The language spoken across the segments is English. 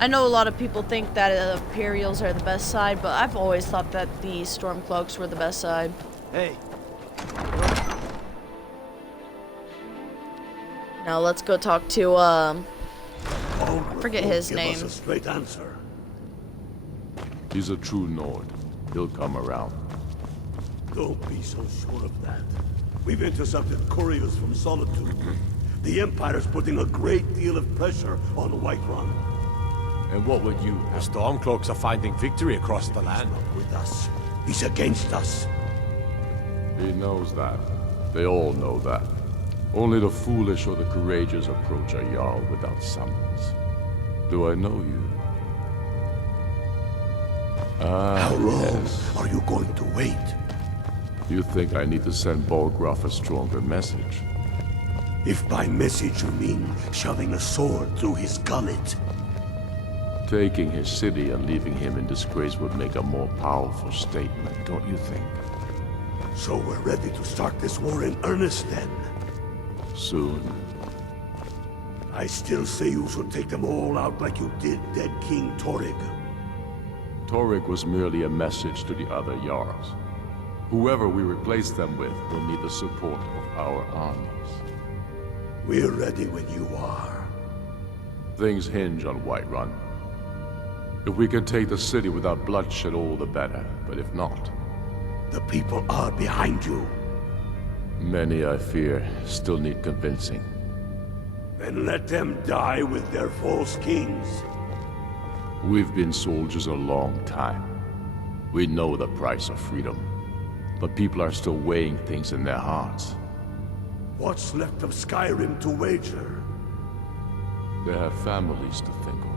I know a lot of people think that Imperials are the best side, but I've always thought that the Stormcloaks were the best side. Hey. Now let's go talk to, I forget his name. Give us a straight answer. He's a true Nord. He'll come around. Don't be so sure of that. We've intercepted couriers from Solitude. The Empire's putting a great deal of pressure on Whiterun. And what would you? The Stormcloaks are finding victory across the land. He's not with us. He's against us. He knows that. They all know that. Only the foolish or the courageous approach a Jarl without summons. Do I know you? How long yes. are you going to wait? You think I need to send Bolgraf a stronger message? If by message you mean shoving a sword through his gullet. Taking his city and leaving him in disgrace would make a more powerful statement, don't you think? So we're ready to start this war in earnest then? Soon. I still say you should take them all out like you did dead King Torrig. Torrig was merely a message to the other Jarls. Whoever we replace them with will need the support of our armies. We're ready when you are. Things hinge on Whiterun. If we can take the city without bloodshed, all the better. But if not... The people are behind you. Many, I fear, still need convincing. Then let them die with their false kings. We've been soldiers a long time. We know the price of freedom. But people are still weighing things in their hearts. What's left of Skyrim to wager? They have families to think of.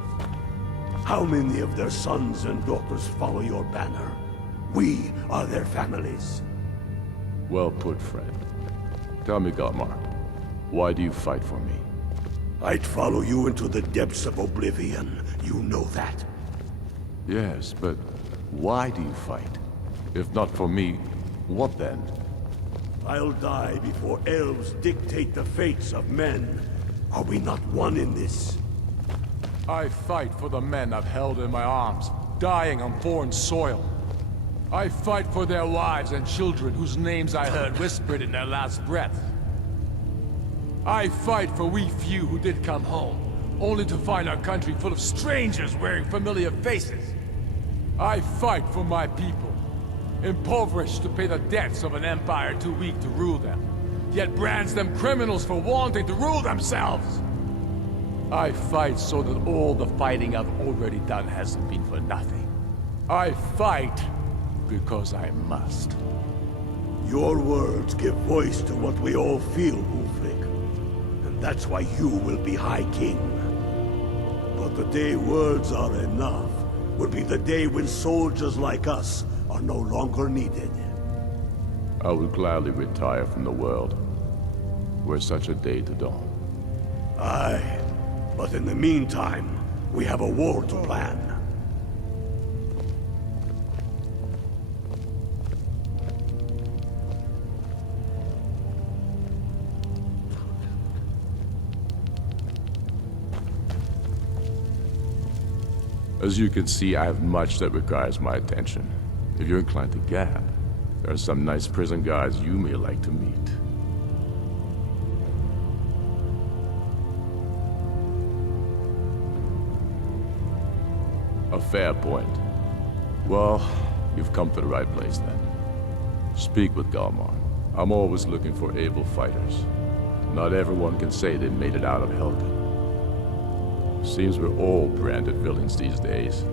How many of their sons and daughters follow your banner? We are their families. Well put, friend. Tell me, Galmar, why do you fight for me? I'd follow you into the depths of oblivion. You know that. Yes, but why do you fight? If not for me, what then? I'll die before elves dictate the fates of men. Are we not one in this? I fight for the men I've held in my arms, dying on foreign soil. I fight for their wives and children whose names I heard whispered in their last breath. I fight for we few who did come home, only to find our country full of strangers wearing familiar faces. I fight for my people, impoverished to pay the debts of an empire too weak to rule them, yet brands them criminals for wanting to rule themselves. I fight so that all the fighting I've already done hasn't been for nothing. I fight because I must. Your words give voice to what we all feel, Ulfric. And that's why you will be High King. But the day words are enough will be the day when soldiers like us are no longer needed. I would gladly retire from the world, were such a day to dawn. Aye, but in the meantime, we have a war to plan. As you can see, I have much that requires my attention. If you're inclined to gab, there are some nice prison guards you may like to meet. A fair point. Well, you've come to the right place then. Speak with Galmar. I'm always looking for able fighters. Not everyone can say they made it out of Helgen. Seems we're all branded villains these days.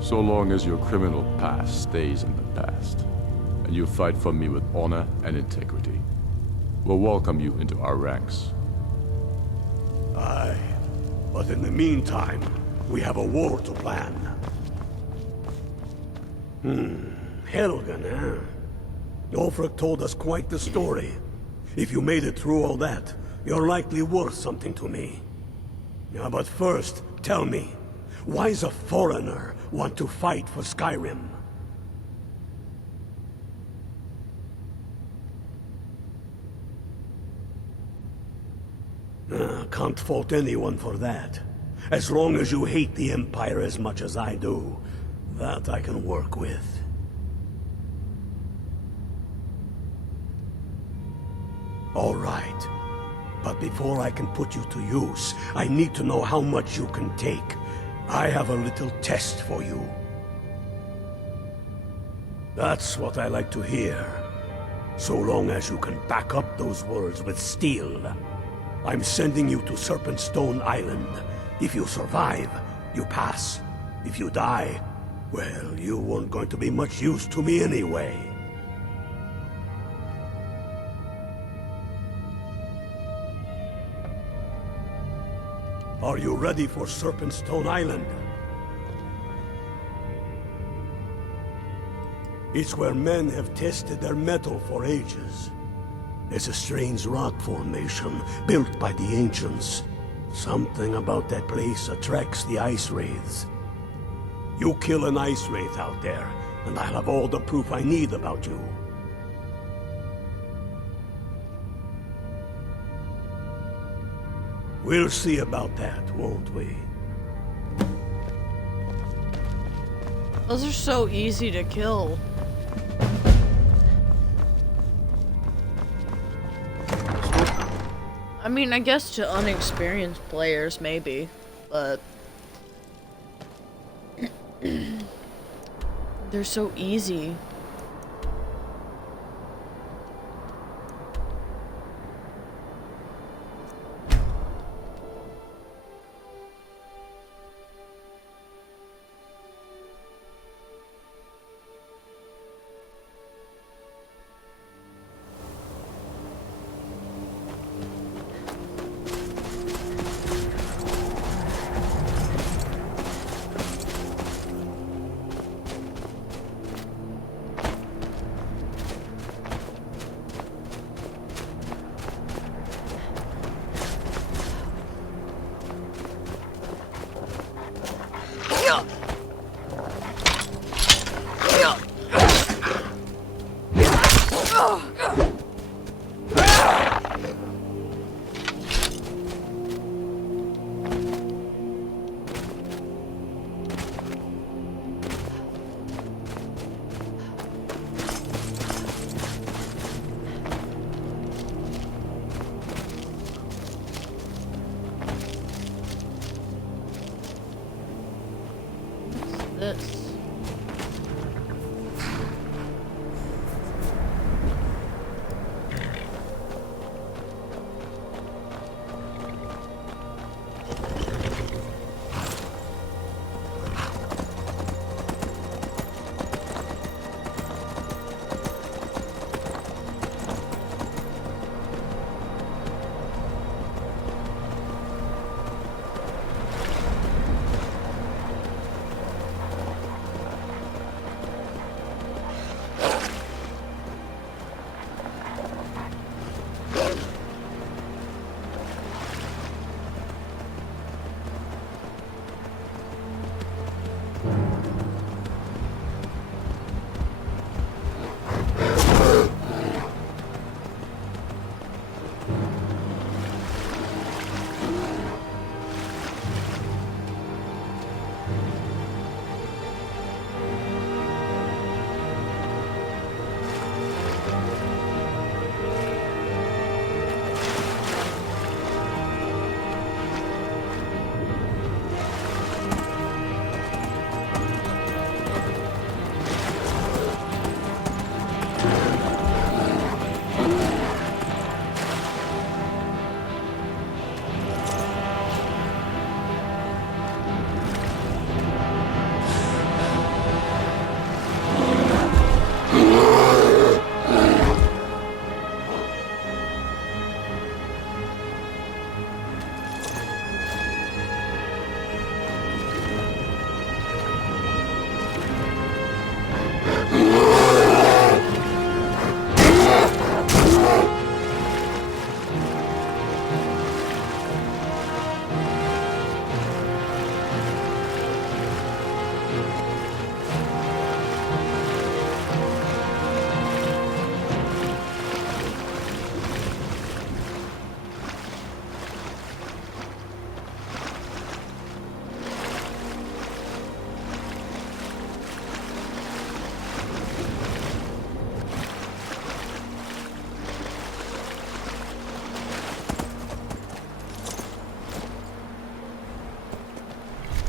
So long as your criminal past stays in the past, and you fight for me with honor and integrity, we'll welcome you into our ranks. Aye, but in the meantime, we have a war to plan. Helgen, huh? Ulfric told us quite the story. If you made it through all that, you're likely worth something to me. Yeah, but first, tell me, why does a foreigner want to fight for Skyrim? Can't fault anyone for that. As long as you hate the Empire as much as I do, that I can work with. All right. But before I can put you to use, I need to know how much you can take. I have a little test for you. That's what I like to hear. So long as you can back up those words with steel. I'm sending you to Serpentstone Island. If you survive, you pass. If you die, well, you weren't going to be much use to me anyway. Are you ready for Serpentstone Island? It's where men have tested their metal for ages. It's a strange rock formation built by the ancients. Something about that place attracts the ice wraiths. You kill an ice wraith out there, and I'll have all the proof I need about you. We'll see about that, won't we? Those are so easy to kill. I mean, I guess to unexperienced players, maybe, but they're so easy. This.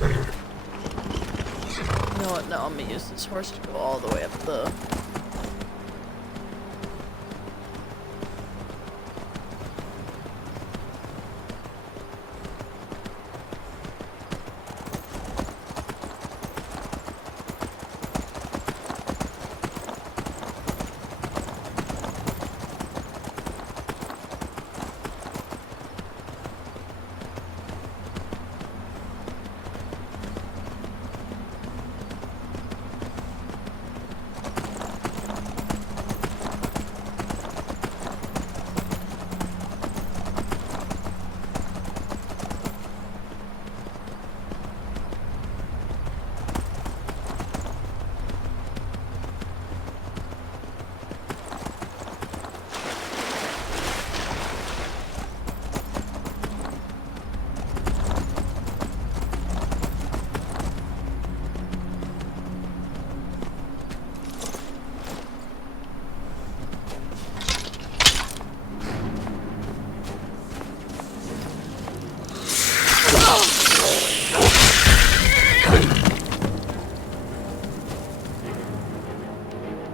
You know what? No, I'm gonna use this horse to go all the way up the...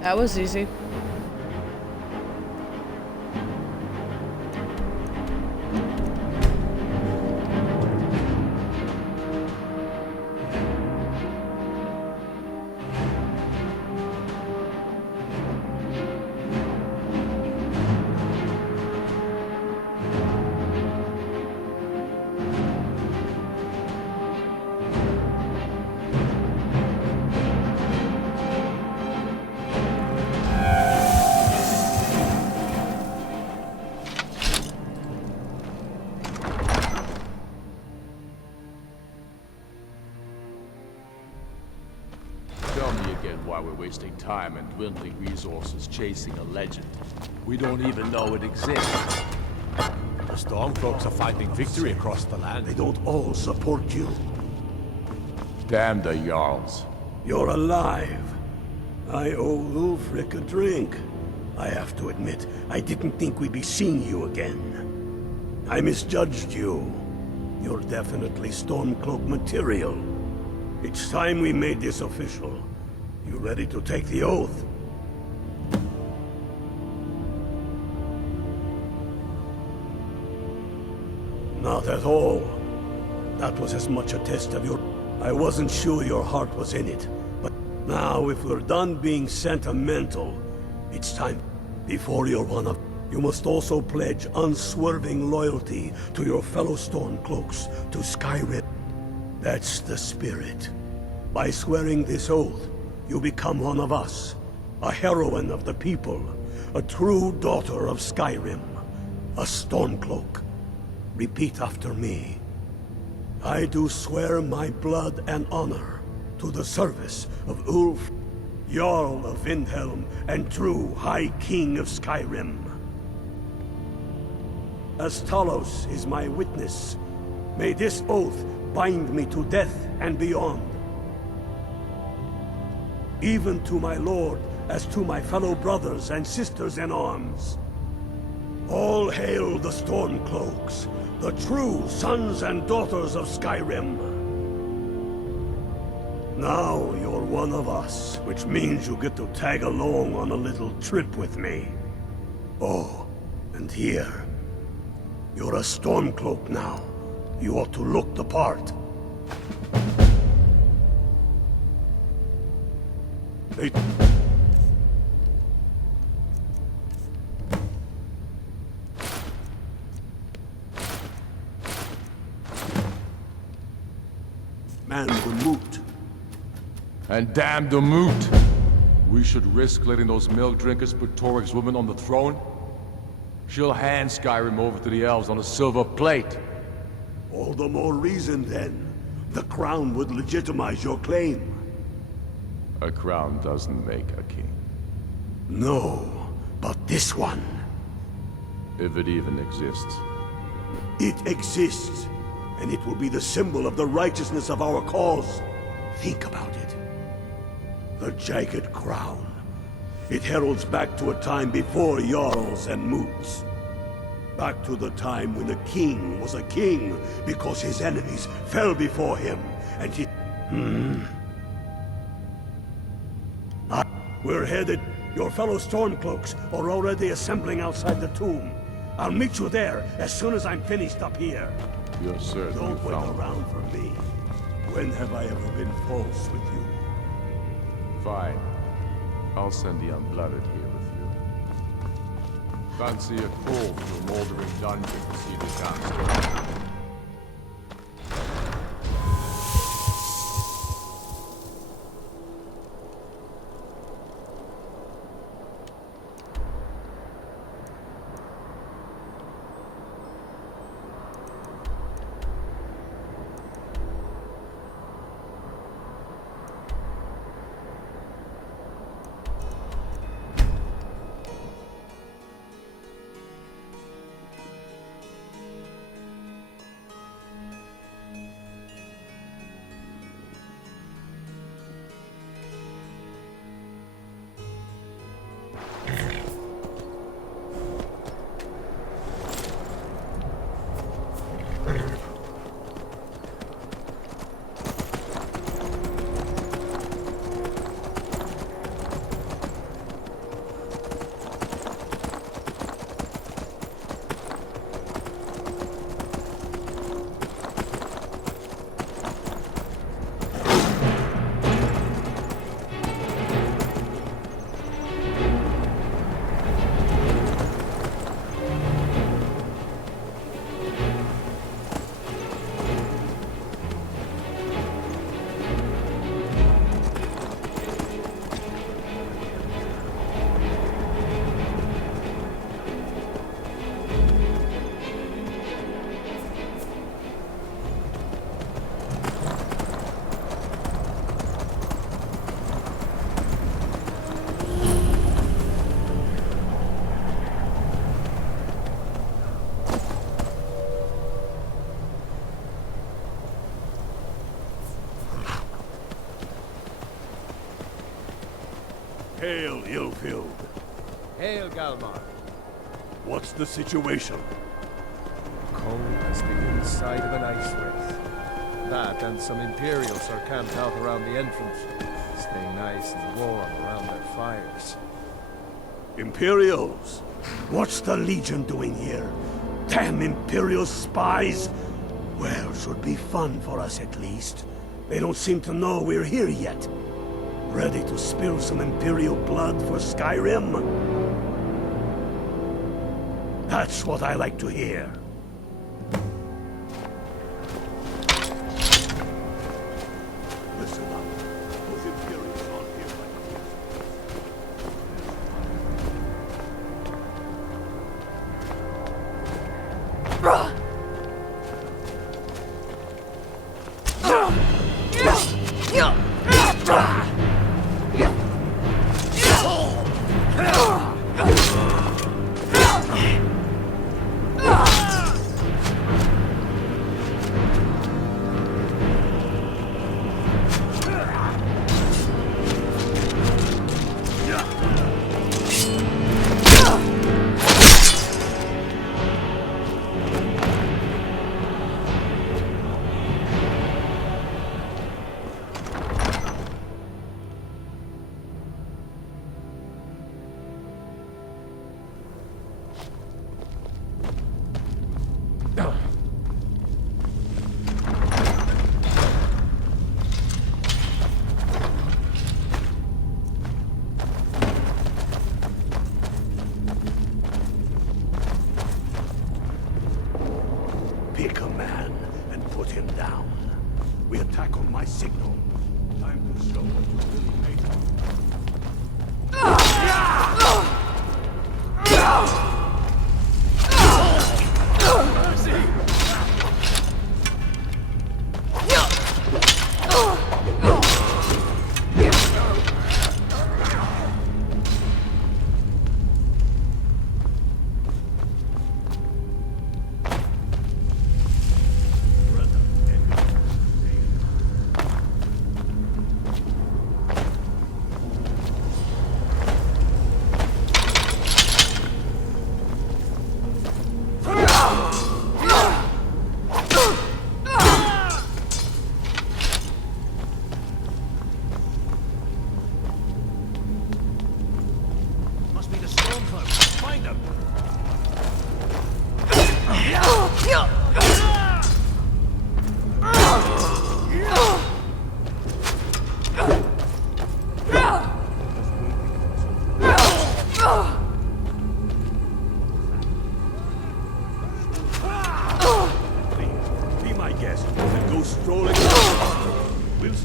That was easy. Tell me again why we're wasting time and dwindling resources chasing a legend. We don't even know it exists. The Stormcloaks are finding victory across the land. They don't all support you. Damn the Jarls. You're alive. I owe Ulfric a drink. I have to admit, I didn't think we'd be seeing you again. I misjudged you. You're definitely Stormcloak material. It's time we made this official. You ready to take the oath? Not at all. That was as much a test of your... I wasn't sure your heart was in it. But now, if we're done being sentimental, it's time. Before you're one of... You must also pledge unswerving loyalty to your fellow Stormcloaks, to Skyrim. That's the spirit. By swearing this oath, you become one of us. A heroine of the people. A true daughter of Skyrim. A Stormcloak. Repeat after me. I do swear my blood and honor to the service of Ulf, Jarl of Windhelm, and true High King of Skyrim. As Talos is my witness, may this oath bind me to death and beyond. Even to my lord, as to my fellow brothers and sisters in arms. All hail the Stormcloaks, the true sons and daughters of Skyrim. Now you're one of us, which means you get to tag along on a little trip with me. Oh, and here. You're a Stormcloak now. You ought to look the part. Hey. Man removed. And damn the moot! We should risk letting those milk drinkers put Torik's woman on the throne? She'll hand Skyrim over to the elves on a silver plate. All the more reason, then. The crown would legitimize your claim. A crown doesn't make a king. No, but this one. If it even exists. It exists, and it will be the symbol of the righteousness of our cause. Think about it. The jagged crown. It heralds back to a time before Jarls and Moots. Back to the time when a king was a king because his enemies fell before him, and he... We're headed. Your fellow Stormcloaks are already assembling outside the tomb. I'll meet you there as soon as I'm finished up here. You're certain you Don't wait found them? around for me. When have I ever been false with you? Fine. I'll send the Unblooded here with you. Fancy a crawl through a moldering dungeon to see the castle. Hail, ill-filled. Hail, Galmar. What's the situation? Cold as the inside of an ice wraith. That and some Imperials are camped out around the entrance, staying nice and warm around their fires. Imperials? What's the Legion doing here? Damn Imperial spies! Well, should be fun for us at least. They don't seem to know we're here yet. Ready to spill some Imperial blood for Skyrim? That's what I like to hear. Listen up. Those Imperials aren't here like Pick a man and put him down. We attack on my signal. Time to show what you really made of.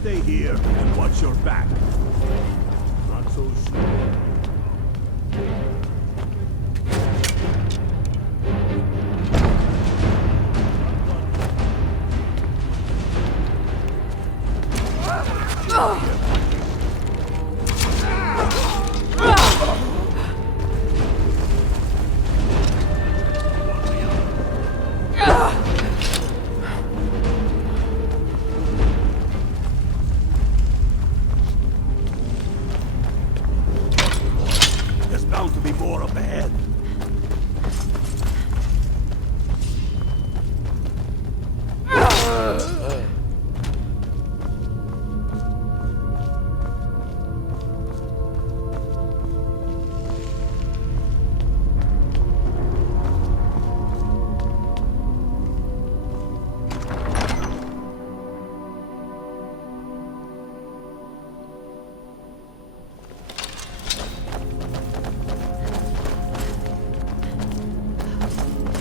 stay here and watch your back. Not so sure. There's bound to be more up ahead.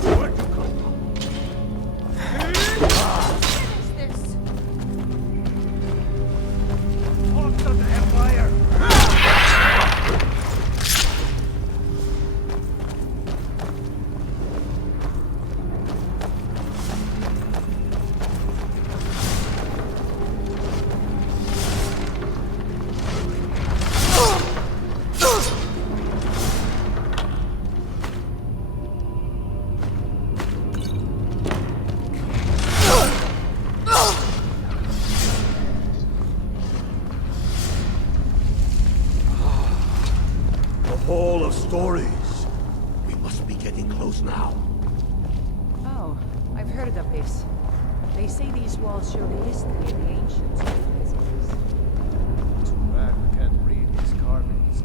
Where'd you come from? Orcs of the Empire! The Hall of Stories. We must be getting close now. Oh, I've heard of that place. They say these walls show the history of the ancients. Too bad we can't read these carvings.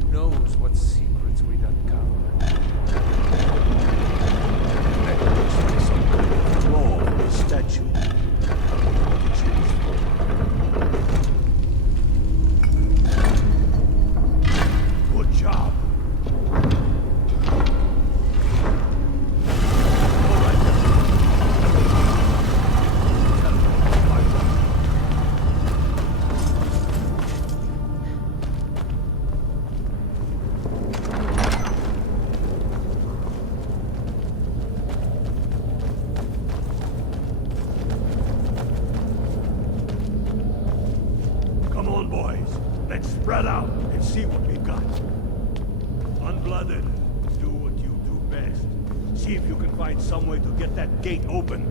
Who knows what secrets we'd uncover? There looks like some kind of claw in the statue. What it's used for. Good job. All right. Come on, boys. Let's spread out and see what we've got. Unblooded, do what you do best. See if you can find some way to get that gate open.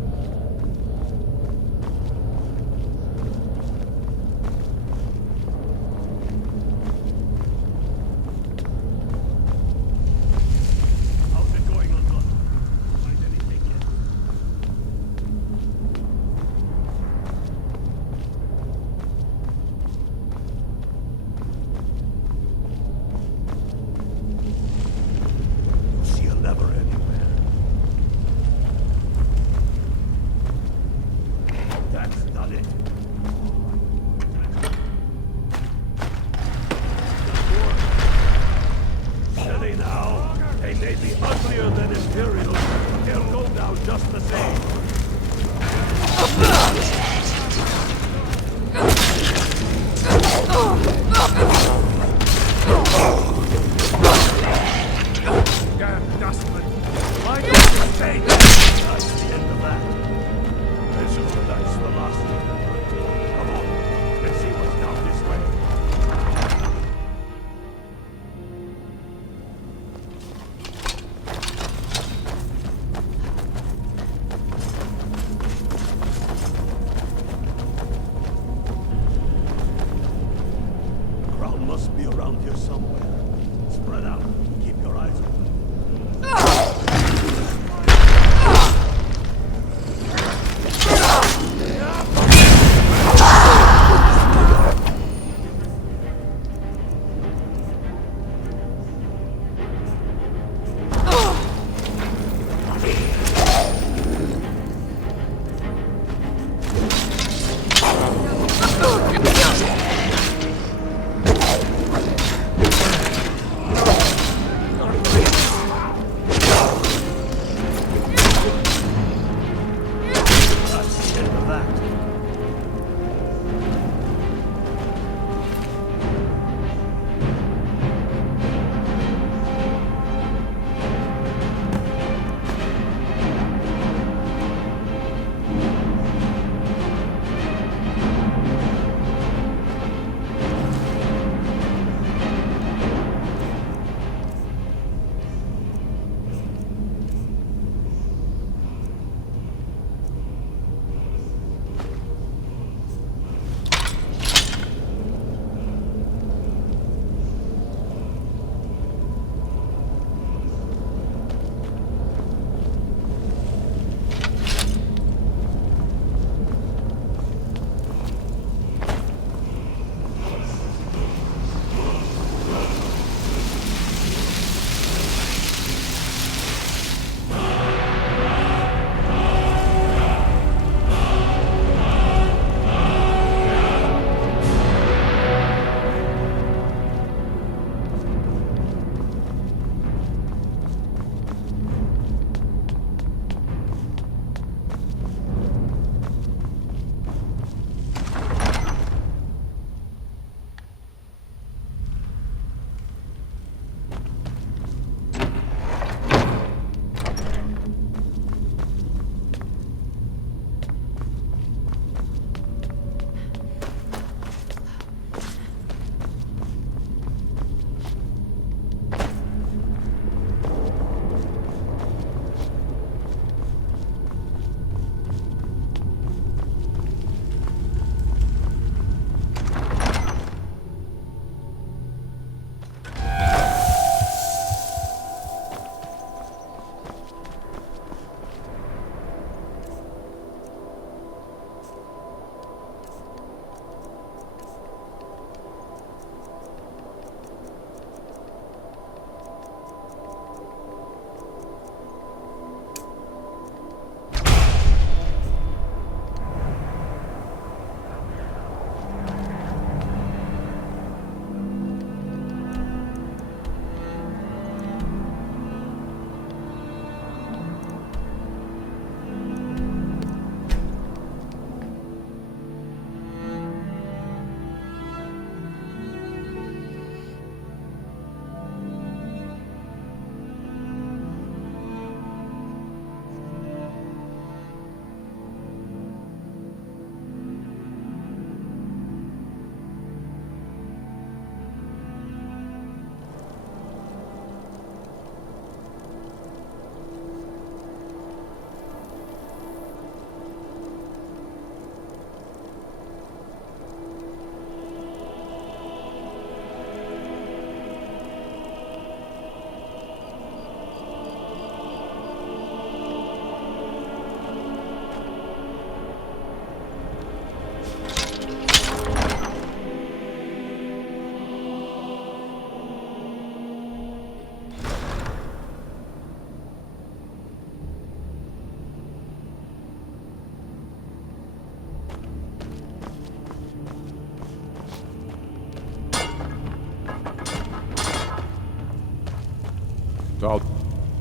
How's it going, Unblooded? Find anything yet? See a lever anywhere. That's not it. Steady now. They may be uglier than Imperials. They'll go down just the same. Damn dustman. Why did you stay there? That's the end of that. This is that's the last thing. Come on. Let's see what's down this way.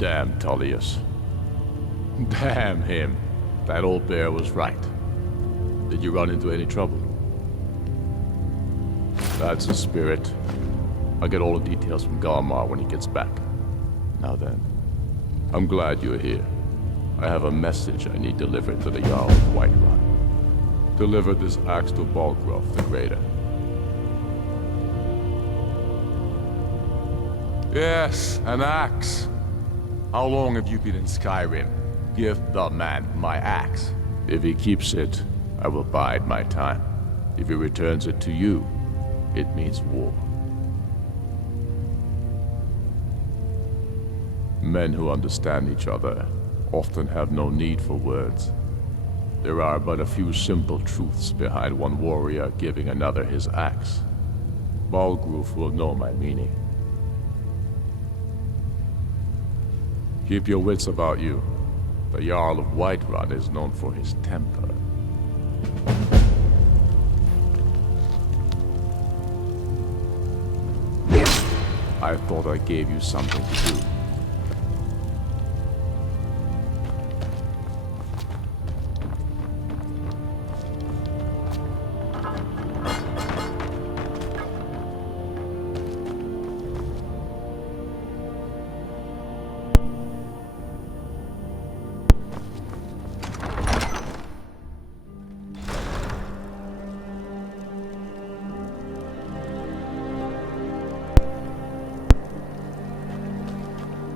Damn Tullius. Damn him. That old bear was right. Did you run into any trouble? That's the spirit. I'll get all the details from Galmar when he gets back. Now then, I'm glad you're here. I have a message I need delivered to the Jarl of Whiterun. Deliver this axe to Balgrove the Greater. Yes, an axe. How long have you been in Skyrim? Give the man my axe. If he keeps it, I will bide my time. If he returns it to you, it means war. Men who understand each other often have no need for words. There are but a few simple truths behind one warrior giving another his axe. Balgrove will know my meaning. Keep your wits about you. The Jarl of Whiterun is known for his temper. I thought I gave you something to do.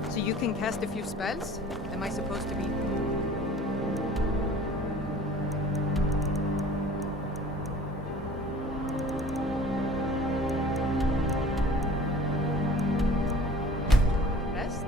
So you can cast a few spells? Am I supposed to be... Rest?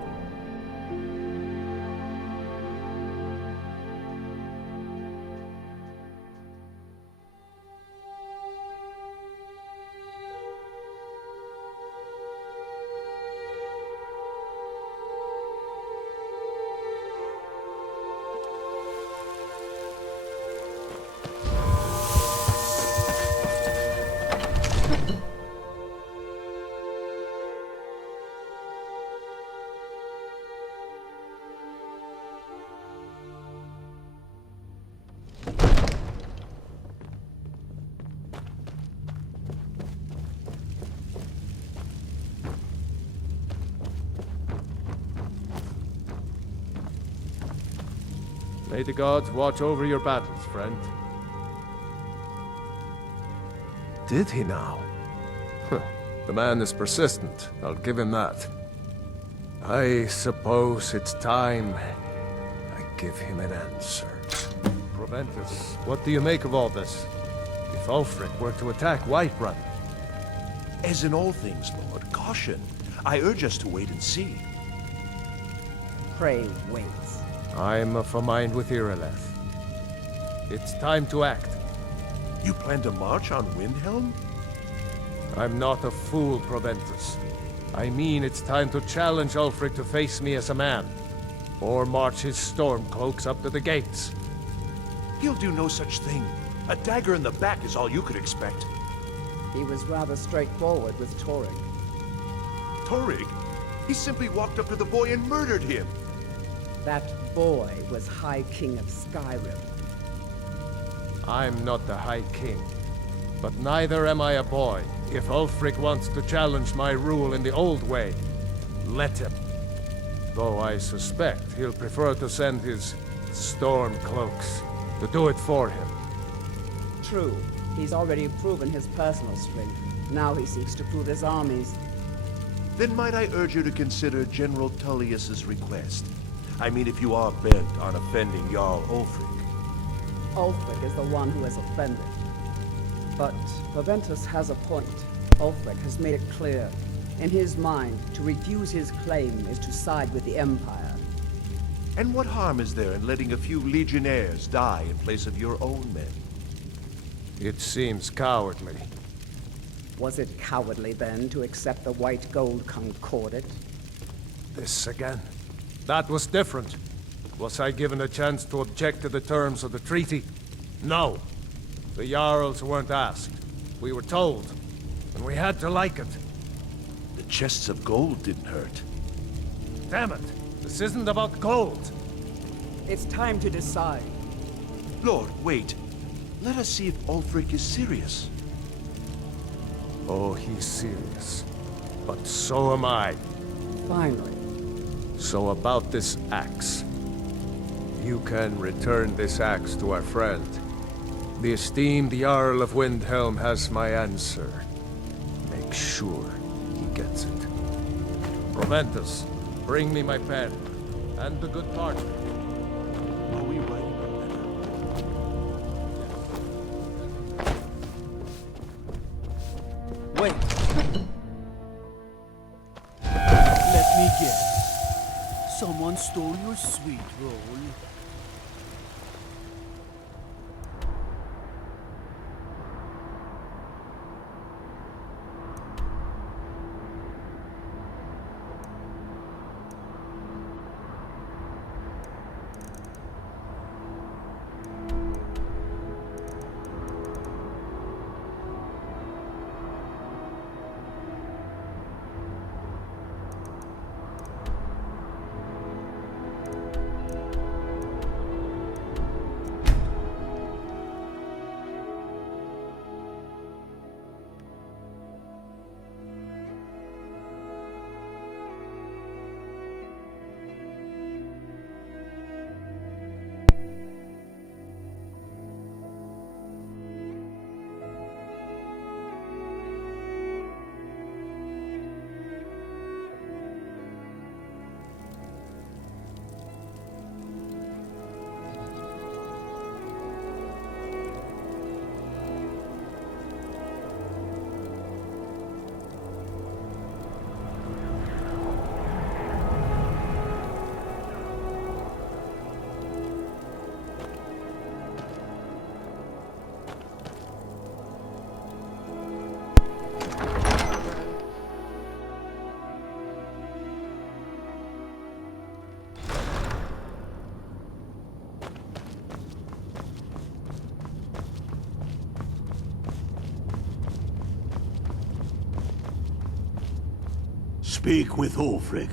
May the gods watch over your battles, friend. Did he now? The man is persistent, I'll give him that. I suppose it's time I give him an answer. Proventus, what do you make of all this? If Ulfric were to attack Whiterun? As in all things, Lord, caution. I urge us to wait and see. Pray wait. I'm of a mind with Irileth. It's time to act. You plan to march on Windhelm? I'm not a fool, Proventus. I mean it's time to challenge Ulfric to face me as a man. Or march his stormcloaks up to the gates. He'll do no such thing. A dagger in the back is all you could expect. He was rather straightforward with Torrig. Torrig? He simply walked up to the boy and murdered him. That boy was High King of Skyrim. I'm not the High King. But neither am I a boy. If Ulfric wants to challenge my rule in the old way, let him. Though I suspect he'll prefer to send his stormcloaks to do it for him. True, he's already proven his personal strength. Now he seeks to prove his armies. Then might I urge you to consider General Tullius's request? I mean, if you are bent on offending Jarl Ulfric. Ulfric is the one who has offended. But Proventus has a point. Ulfric has made it clear. In his mind, to refuse his claim is to side with the Empire. And what harm is there in letting a few legionnaires die in place of your own men? It seems cowardly. Was it cowardly then to accept the White Gold Concordat? This again. That was different. Was I given a chance to object to the terms of the treaty? No. The Jarls weren't asked. We were told. And we had to like it. The chests of gold didn't hurt. Damn it! The This isn't about gold. It's time to decide. Lord, wait. Let us see if Ulfric is serious. Oh, he's serious. But so am I. Finally. So about this axe. You can return this axe to our friend. The esteemed Jarl of Windhelm has my answer. Make sure he gets it. Proventus, bring me my pen. And the good partner. Are we ready? Wait. Let me guess. Someone stole your sweet roll. Speak with Ulfric.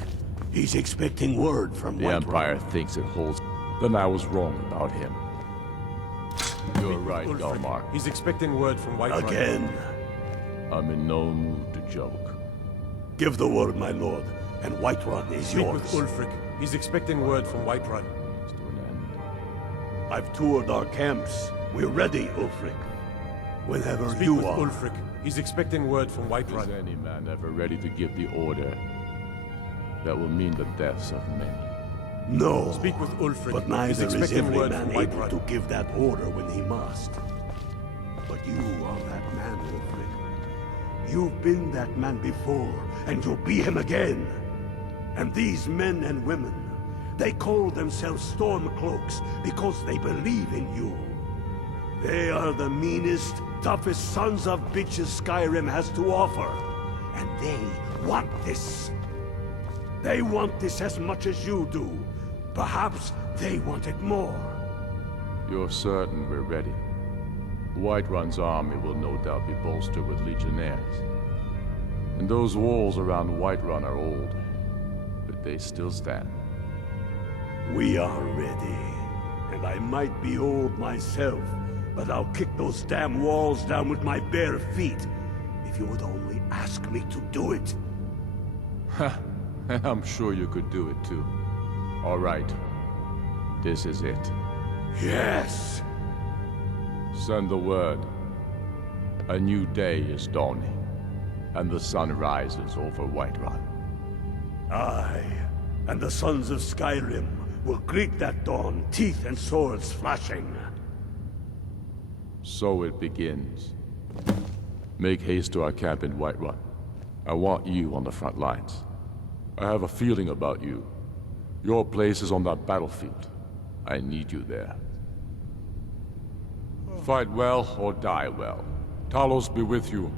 He's expecting word from The Whiterun. Empire thinks it holds. Then I was wrong about him. You're right, Ulfric, Galmar. he's expecting word from Whiterun. Again. I'm in no mood to joke. Give the word, my lord, and Whiterun is Speak yours. with Ulfric. He's expecting word from Whiterun. It's to an end. I've toured our camps. We're ready, Ulfric. Whenever Speak you with are. Ulfric. He's expecting word from Is Whiterun. any man ever ready to give the order that will mean the deaths of many? No. Speak with Ulfric. But He's neither is expecting every word man from able Whiterun. to give that order when he must. But you are that man, Ulfric. You've been that man before, and you'll be him again. And these men and women, they call themselves Stormcloaks because they believe in you. They are the meanest, toughest sons of bitches Skyrim has to offer. And they want this. They want this as much as you do. Perhaps they want it more. You're certain we're ready? Whiterun's army will no doubt be bolstered with legionnaires. And those walls around Whiterun are old, but they still stand. We are ready. And I might be old myself, but I'll kick those damn walls down with my bare feet. If you would only ask me to do it. I'm sure you could do it too. All right. This is it. Yes! Send the word. A new day is dawning, and the sun rises over Whiterun. I and the sons of Skyrim will greet that dawn, teeth and swords flashing. So it begins. Make haste to our camp in Whiterun. I want you on the front lines. I have a feeling about you. Your place is on that battlefield. I need you there. Fight well or die well. Talos be with you.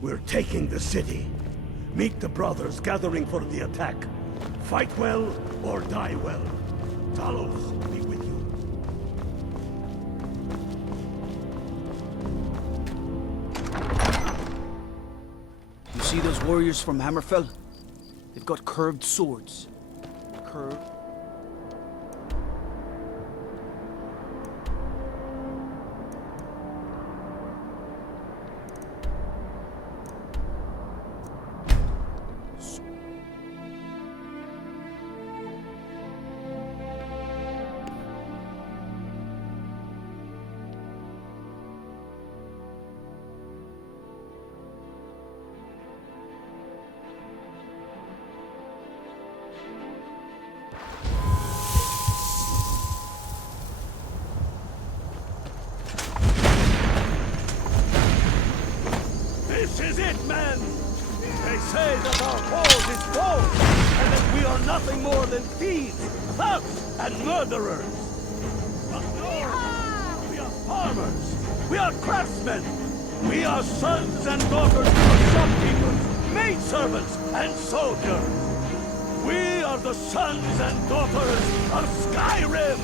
We're taking the city. Meet the brothers gathering for the attack. Fight well or die well. Talos be with you. see those warriors from Hammerfell? They've got curved swords. Curved. This is it, men! They say that our cause is false, and that we are nothing more than thieves, thugs, and murderers. But no! We are farmers! We are craftsmen! We are sons and daughters of shopkeepers, maidservants, and soldiers! We are the sons and daughters of Skyrim!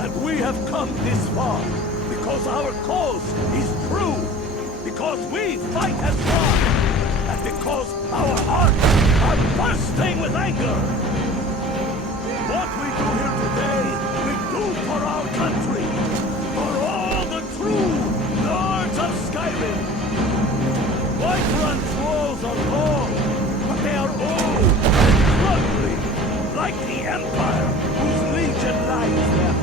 And we have come this far because our cause is true! Because we fight as one! And because our hearts are bursting with anger! What we do here today, we do for our country! For all the true lords of Skyrim! Whiterun trolls are tall, but they are old and crumbling, like the Empire whose legion lies there.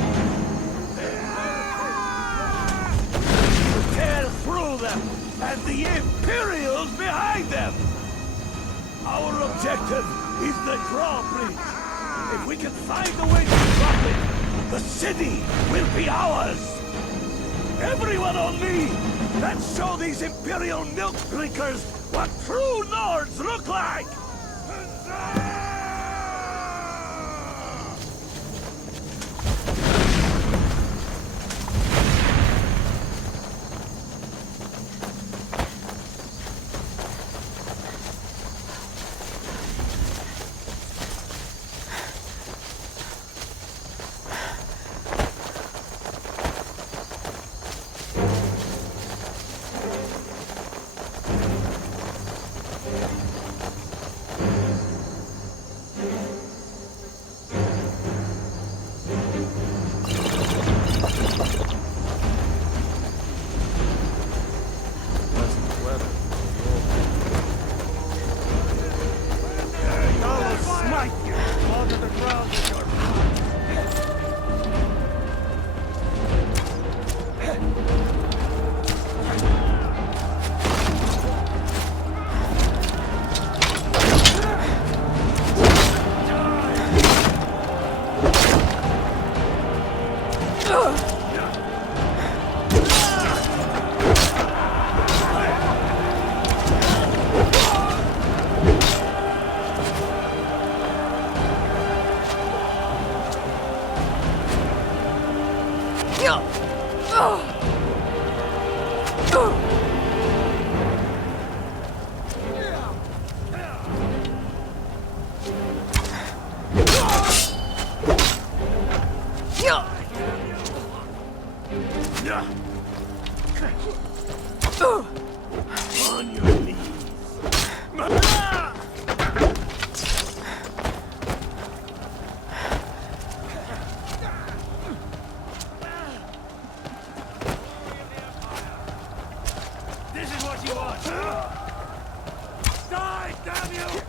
Tear through them, and the Imperials behind them! Our objective is the drawbridge. If we can find a way to drop it, the city will be ours! Everyone on me! Let's show these Imperial milk drinkers what true lords look like! On your knees. This is what you want. Die, damn you!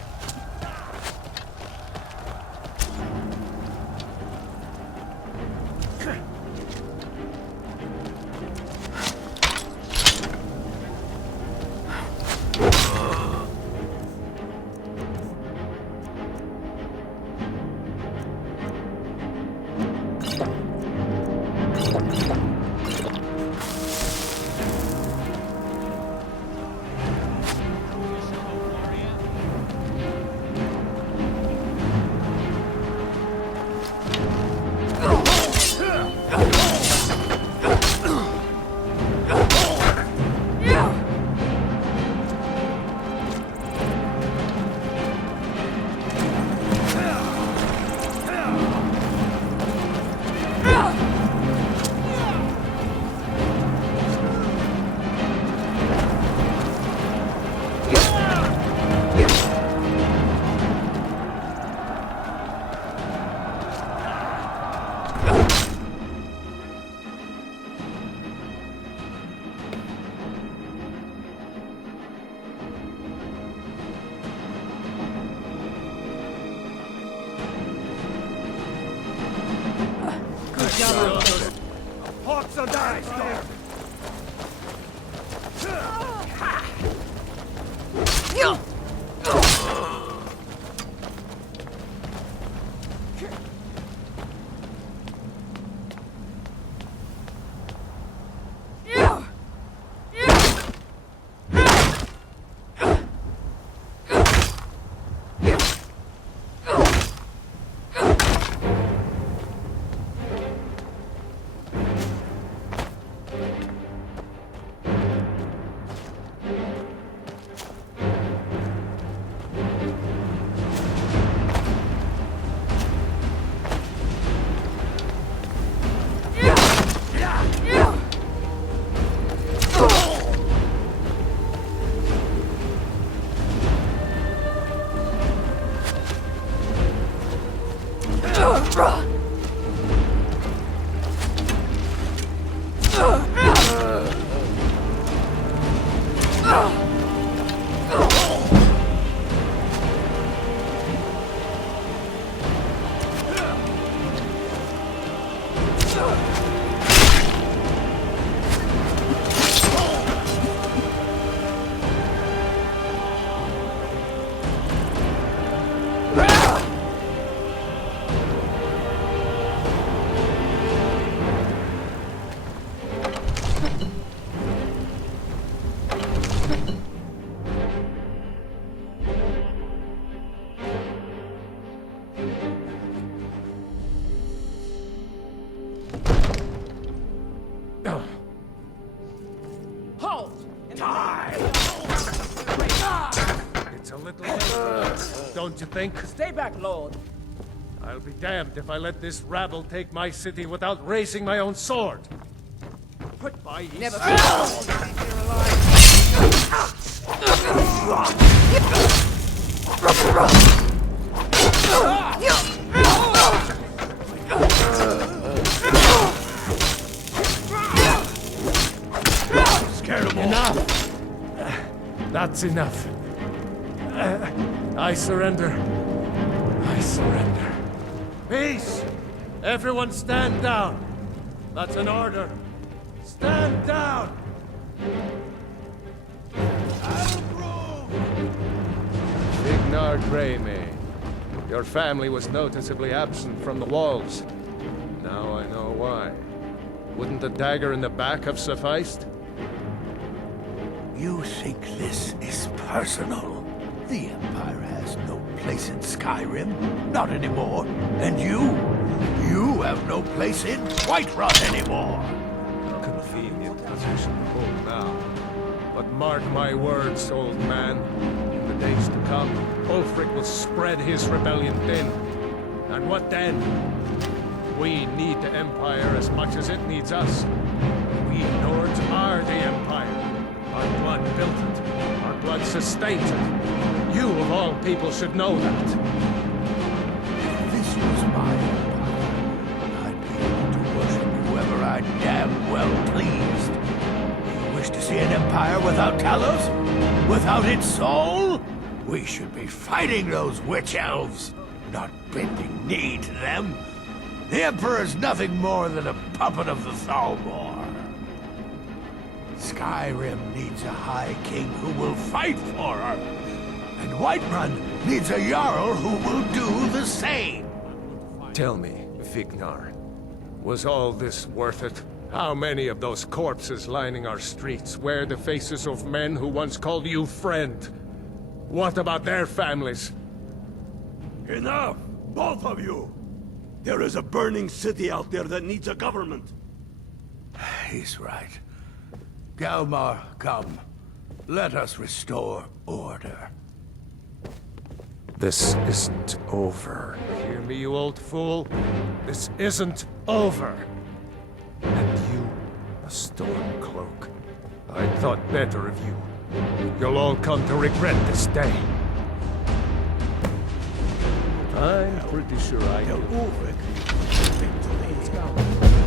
a little late, don't you think? Stay back, Lord. I'll be damned if I let this rabble take my city without raising my own sword. Put by his Never Scare them all. Enough! That's enough. I surrender. I surrender. Peace! Everyone stand down. That's an order. Stand down! Vignar Greymane, your family was noticeably absent from the walls. Now I know why. Wouldn't the dagger in the back have sufficed? You think this is personal? The Empire has no place in Skyrim. Not anymore. And you have no place in Whiterun anymore. Convenient position to hold now. But mark my words, old man. In the days to come, Ulfric will spread his rebellion thin. And what then? We need the Empire as much as it needs us. We Nords are the Empire. Our blood built it. Our blood sustained it. You, of all people, should know that. If this was my empire, I'd be able to worship whoever I damn well pleased. You wish to see an empire without Talos? Without its soul? We should be fighting those witch elves, not bending knee to them. The Emperor's nothing more than a puppet of the Thalmor. Skyrim needs a High King who will fight for her. And Whiterun needs a Jarl who will do the same. Tell me, Vignar, was all this worth it? How many of those corpses lining our streets wear the faces of men who once called you friend? What about their families? Enough! Both of you! There is a burning city out there that needs a government. He's right. Galmar, come. Let us restore order. This isn't over. Hear me, you old fool? This isn't over. And you, a Stormcloak. I thought better of you. You'll all come to regret this day. I'm pretty sure I do. Ulfric. Let's go.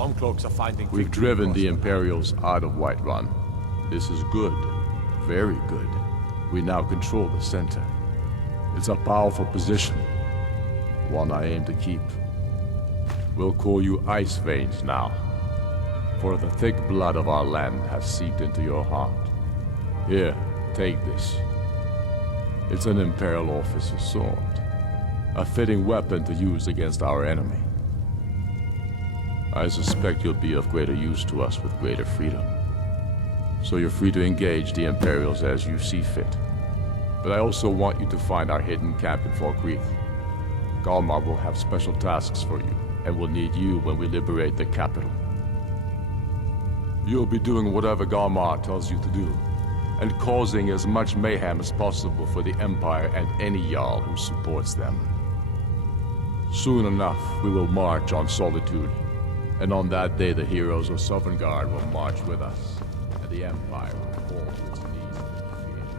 Stormcloaks are finding We've victory driven across the land. Imperials out of Whiterun. This is good. Very good. We now control the center. It's a powerful position. One I aim to keep. We'll call you Ice Veins now. For the thick blood of our land has seeped into your heart. Here, take this. It's an Imperial officer's sword. A fitting weapon to use against our enemy. I suspect you'll be of greater use to us with greater freedom. So you're free to engage the Imperials as you see fit. But I also want you to find our hidden camp in Falkreath. Galmar will have special tasks for you, and will need you when we liberate the capital. You'll be doing whatever Galmar tells you to do, and causing as much mayhem as possible for the Empire and any Jarl who supports them. Soon enough, we will march on Solitude, and on that day the heroes of Sovngarde will march with us, and the Empire will fall to its knees in fear.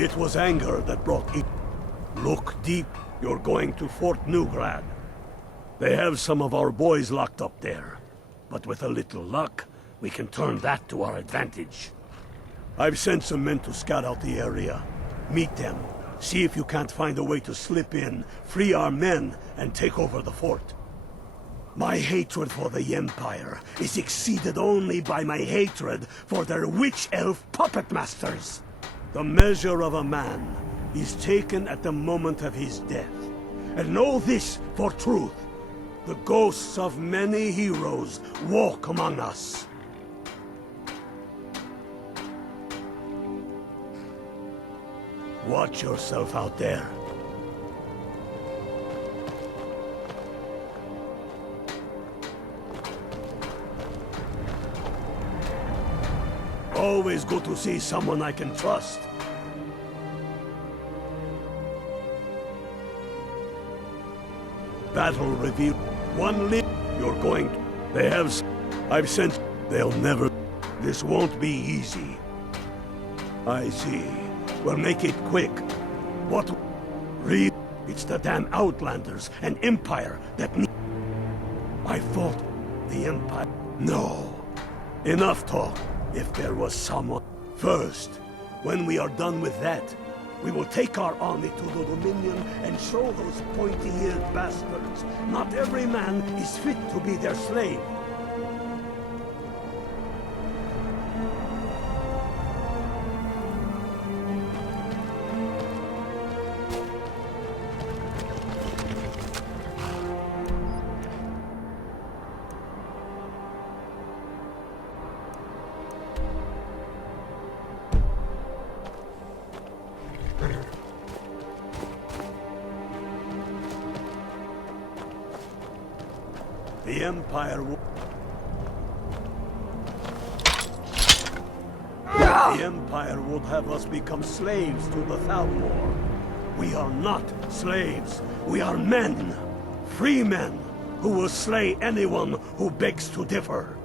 It was anger that brought it. Look deep. You're going to Fort Newgrad. They have some of our boys locked up there. But with a little luck, we can turn that to our advantage. I've sent some men to scout out the area. Meet them. See if you can't find a way to slip in, free our men, and take over the fort. My hatred for the Empire is exceeded only by my hatred for their witch-elf puppet masters. The measure of a man is taken at the moment of his death. And know this for truth. The ghosts of many heroes walk among us. Watch yourself out there. Always good to see someone I can trust. Battle reveal. One lead. You're going to. They have. I've sent. They'll never. This won't be easy. I see. We'll make it quick. What? Read. It's the damn Outlanders and Empire that need. I fought the Empire. No. Enough talk. If there was someone. First, when we are done with that, we will take our army to the Dominion and show those pointy-eared bastards. Not every man is fit to be their slave. The Empire would... The Empire would have us become slaves to the Thalmor. We are not slaves. We are men. Free men who will slay anyone who begs to differ.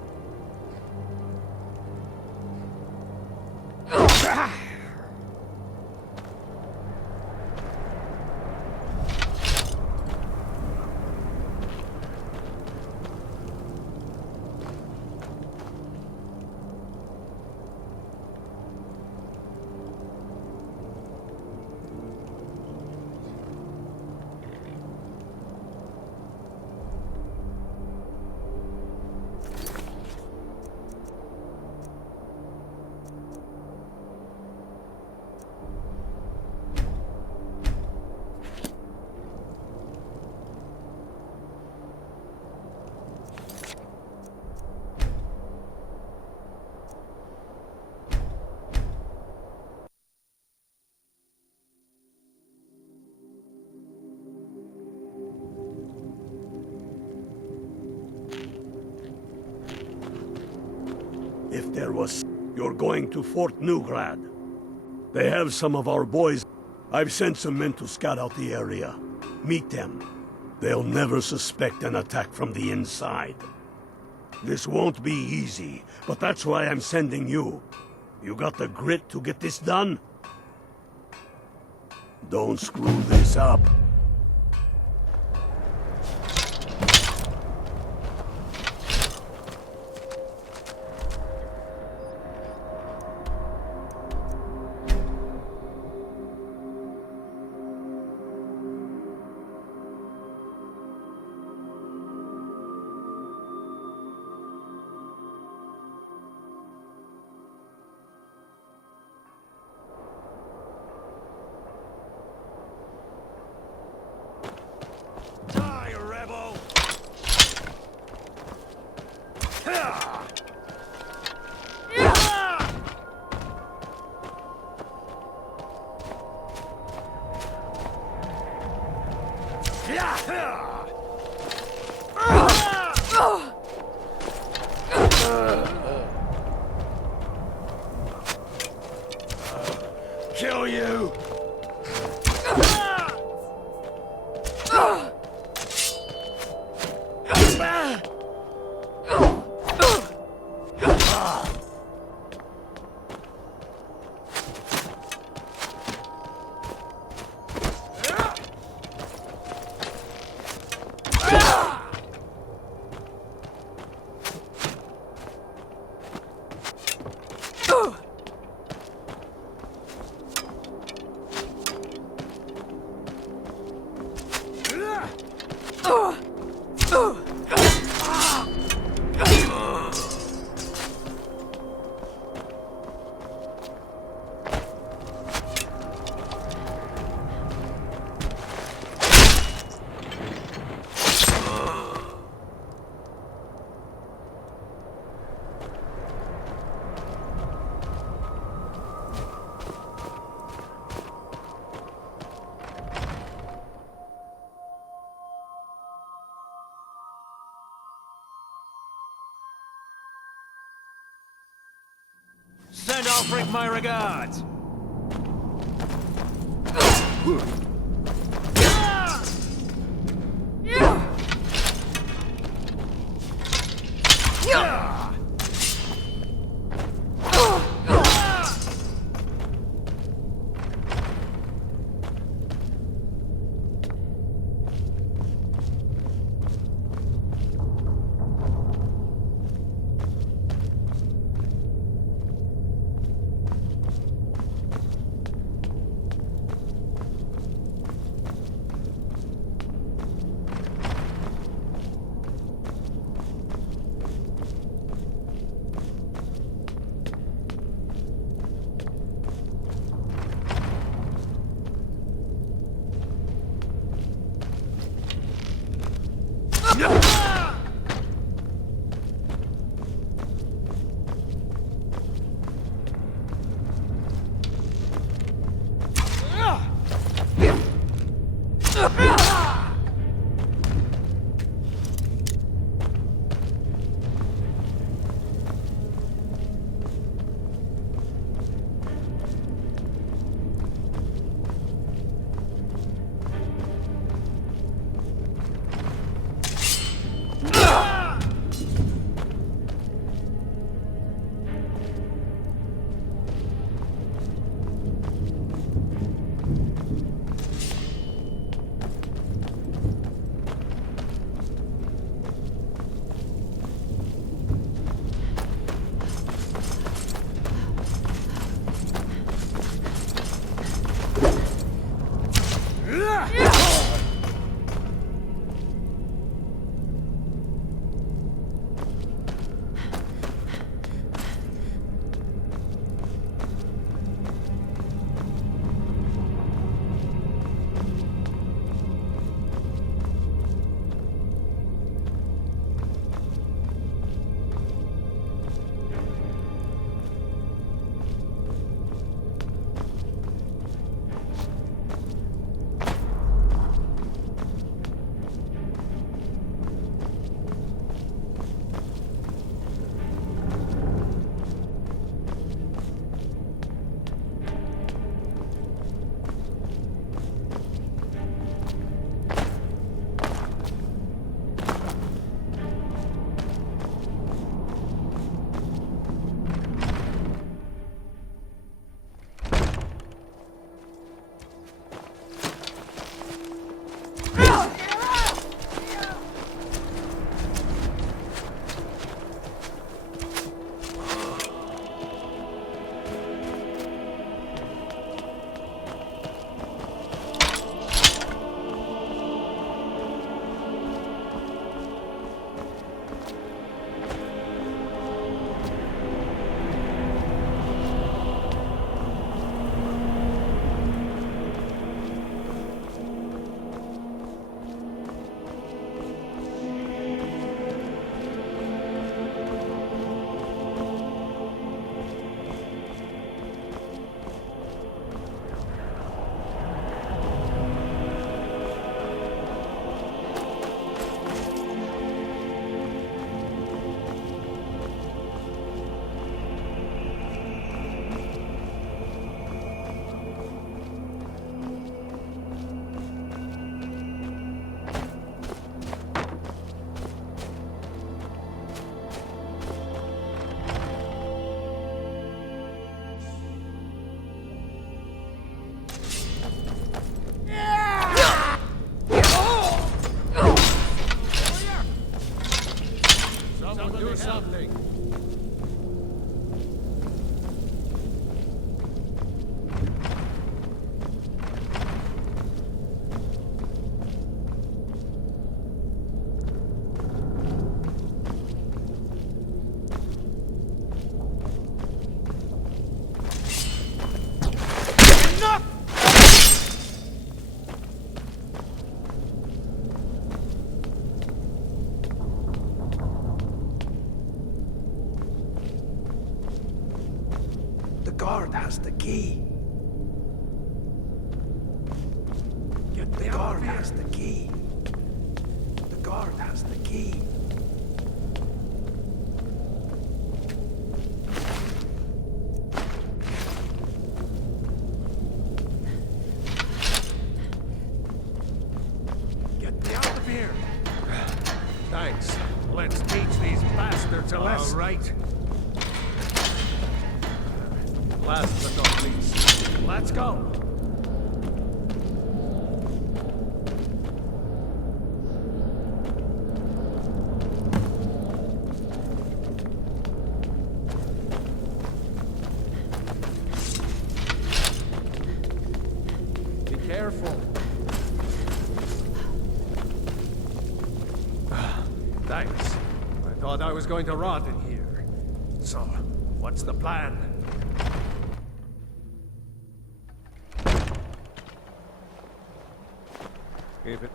If there was... You're going to Fort Newgrad. They have some of our boys. I've sent some men to scout out the area. Meet them. They'll never suspect an attack from the inside. This won't be easy, but that's why I'm sending you. You got the grit to get this done? Don't screw this up. Kill you! Send Ulfric my regards! has the key. The guard has the key. The guard has the key. Get me out of here! Thanks. Let's teach these bastards a lesson. All right. Last but not least, let's go. Be careful. Thanks. I thought I was going to rot in here. So, what's the plan? If it...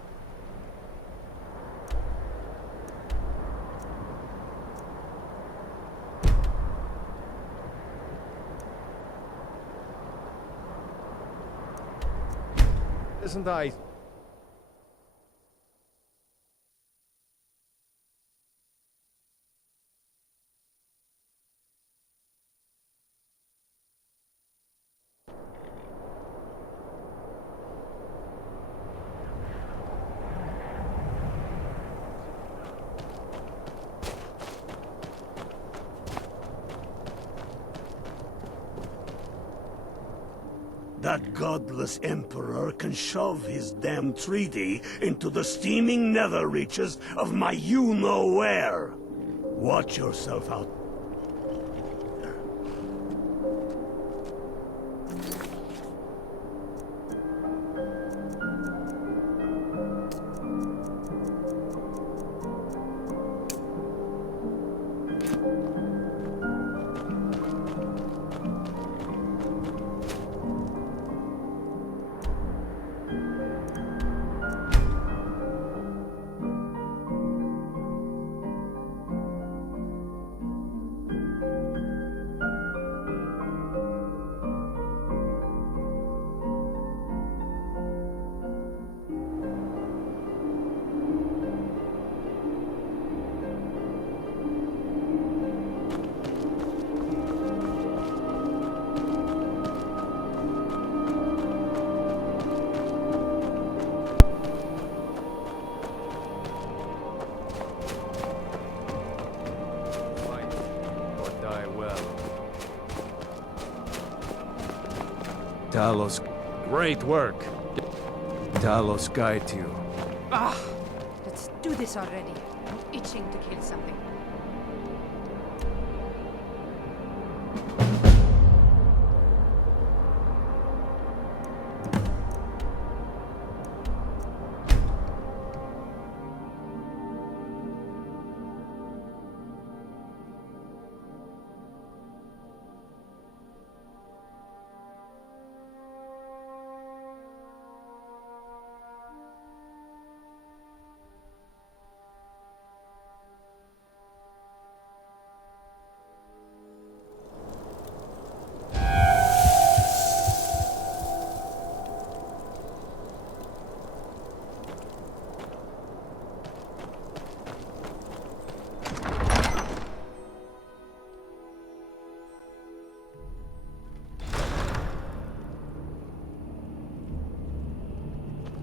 Isn't I... That godless emperor can shove his damn treaty into the steaming nether reaches of my you-know-where. Watch yourself out. Talos, great work. Talos guide you. Ah! Let's do this already. I'm itching to kill something.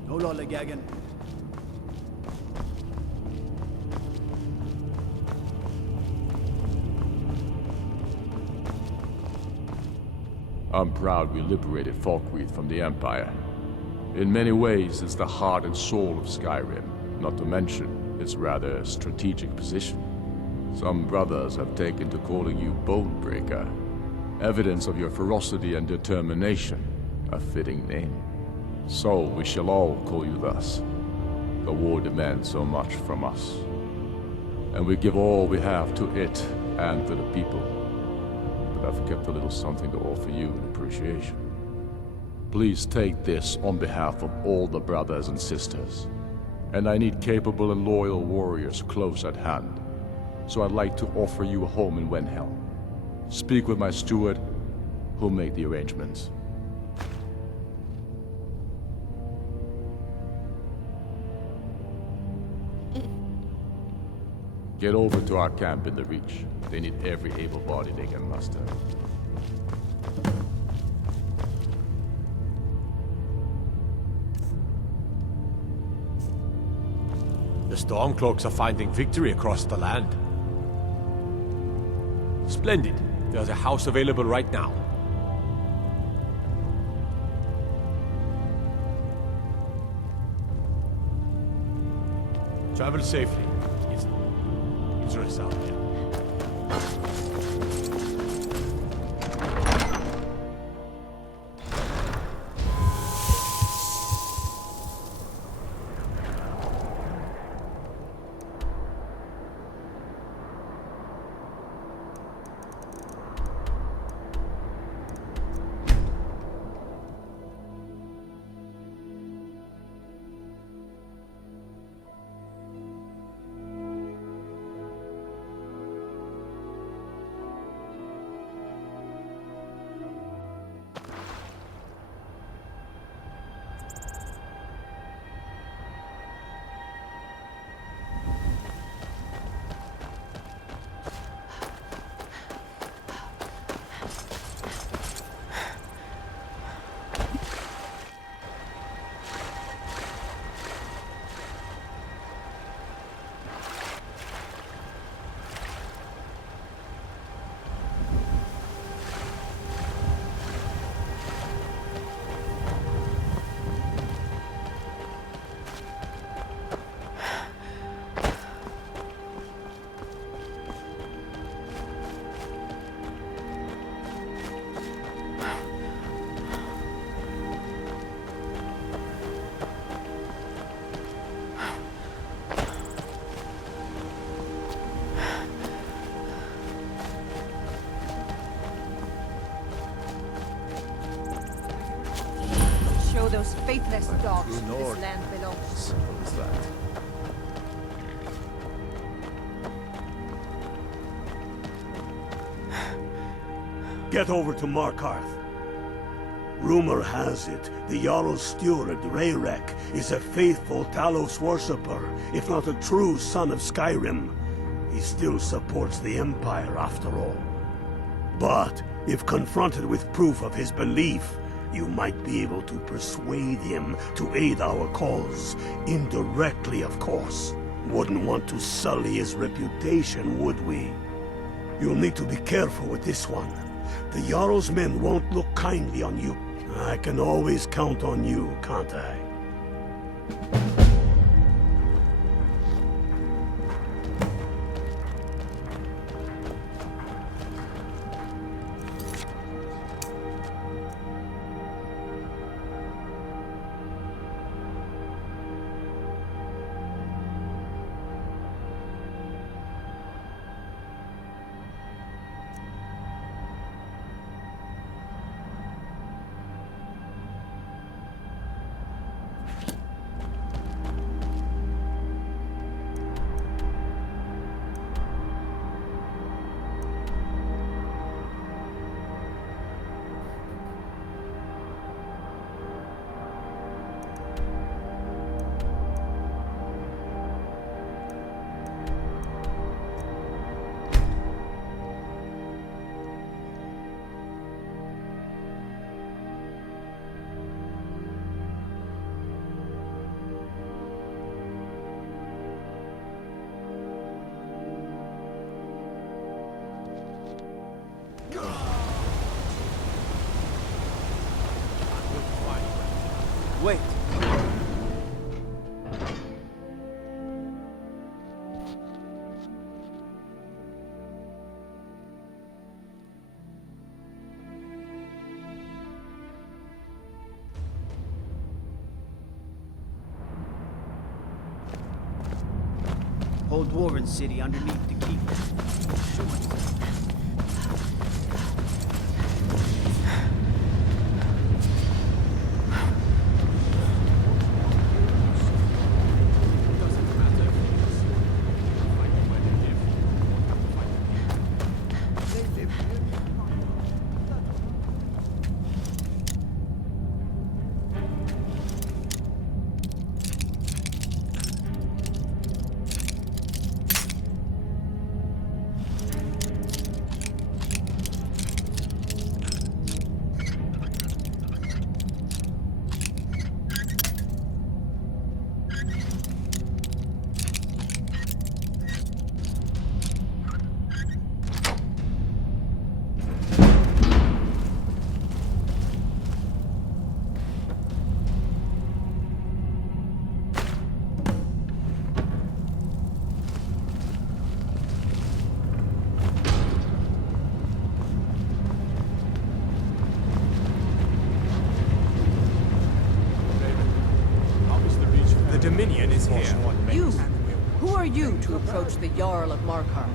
No lollygagging. I'm proud we liberated Falkreath from the Empire. In many ways, it's the heart and soul of Skyrim, not to mention its rather strategic position. Some brothers have taken to calling you Bonebreaker, evidence of your ferocity and determination, a fitting name. So we shall all call you thus. The war demands so much from us, and we give all we have to it and to the people. But I've kept a little something to offer you in appreciation. Please take this on behalf of all the brothers and sisters. And I need capable and loyal warriors close at hand. So I'd like to offer you a home in Wenhelm. Speak with my steward, Who'll make the arrangements? Get over to our camp in the Reach. They need every able body they can muster. The Stormcloaks are finding victory across the land. Splendid. There's a house available right now. Travel safely. It's dangerous out here. Show those faithless dogs who this land belongs. Simple as that. Get over to Markarth. Rumor has it, the Jarl's steward, Rayrek, is a faithful Talos worshipper, if not a true son of Skyrim. He still supports the Empire, after all. But, if confronted with proof of his belief, you might be able to persuade him to aid our cause. Indirectly, of course. Wouldn't want to sully his reputation, would we? You'll need to be careful with this one. The Jarl's men won't look kindly on you. I can always count on you, can't I? Wait. Whole dwarven city underneath the keep. to approach the Jarl of Markarth.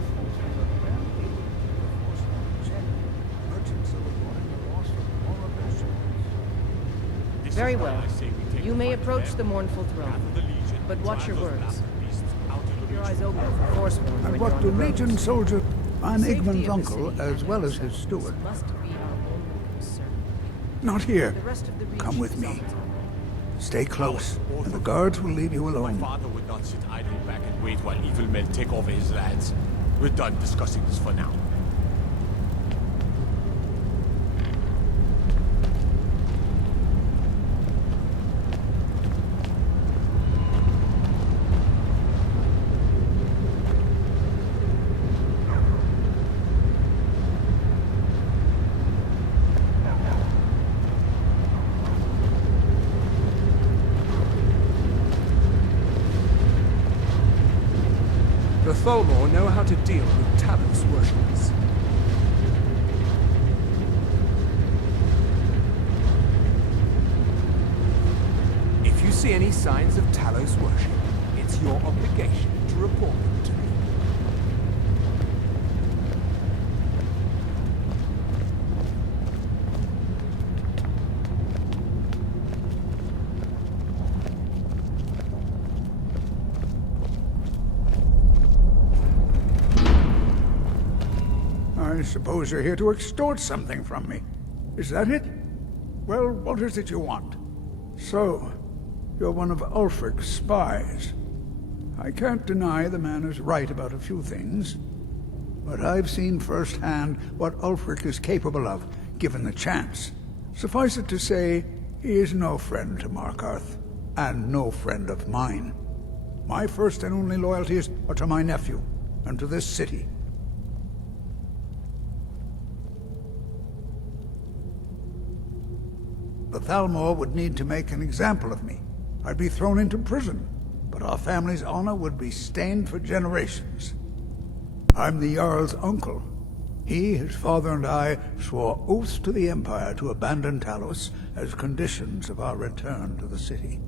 Very well. You may approach the mournful throne, but watch your words. Keep your eyes open for Forsworn when And you're what on do the road. Legion soldiers... I'm The safety Igman's of the uncle, city as well as and his steward. must be our only concern. Not here. The rest of the region Come with is me. ours. Stay close, and the guards will leave you My alone. father would not sit idly back and wait while evil men take over his lands. We're done discussing this for now. The Tholmor know how to deal with Talos worshippers. If you see any signs of Talos worship, it's your obligation to report them to me. I suppose you're here to extort something from me. Is that it? Well, what is it you want? So, you're one of Ulfric's spies. I can't deny the man is right about a few things, but I've seen firsthand what Ulfric is capable of, given the chance. Suffice it to say, he is no friend to Markarth, and no friend of mine. My first and only loyalties are to my nephew, and to this city. The Thalmor would need to make an example of me. I'd be thrown into prison, but our family's honor would be stained for generations. I'm the Jarl's uncle. He, his father, and I swore oaths to the Empire to abandon Talos as conditions of our return to the city.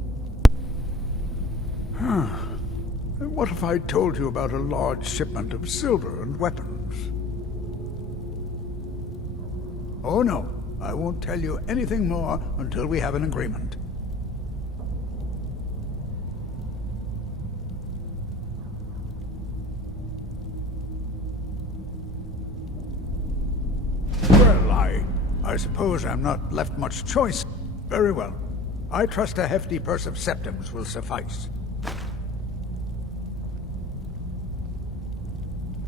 What if I told you about a large shipment of silver and weapons? Oh no, I won't tell you anything more until we have an agreement. Well, I suppose I'm not left much choice. Very well. I trust a hefty purse of septims will suffice.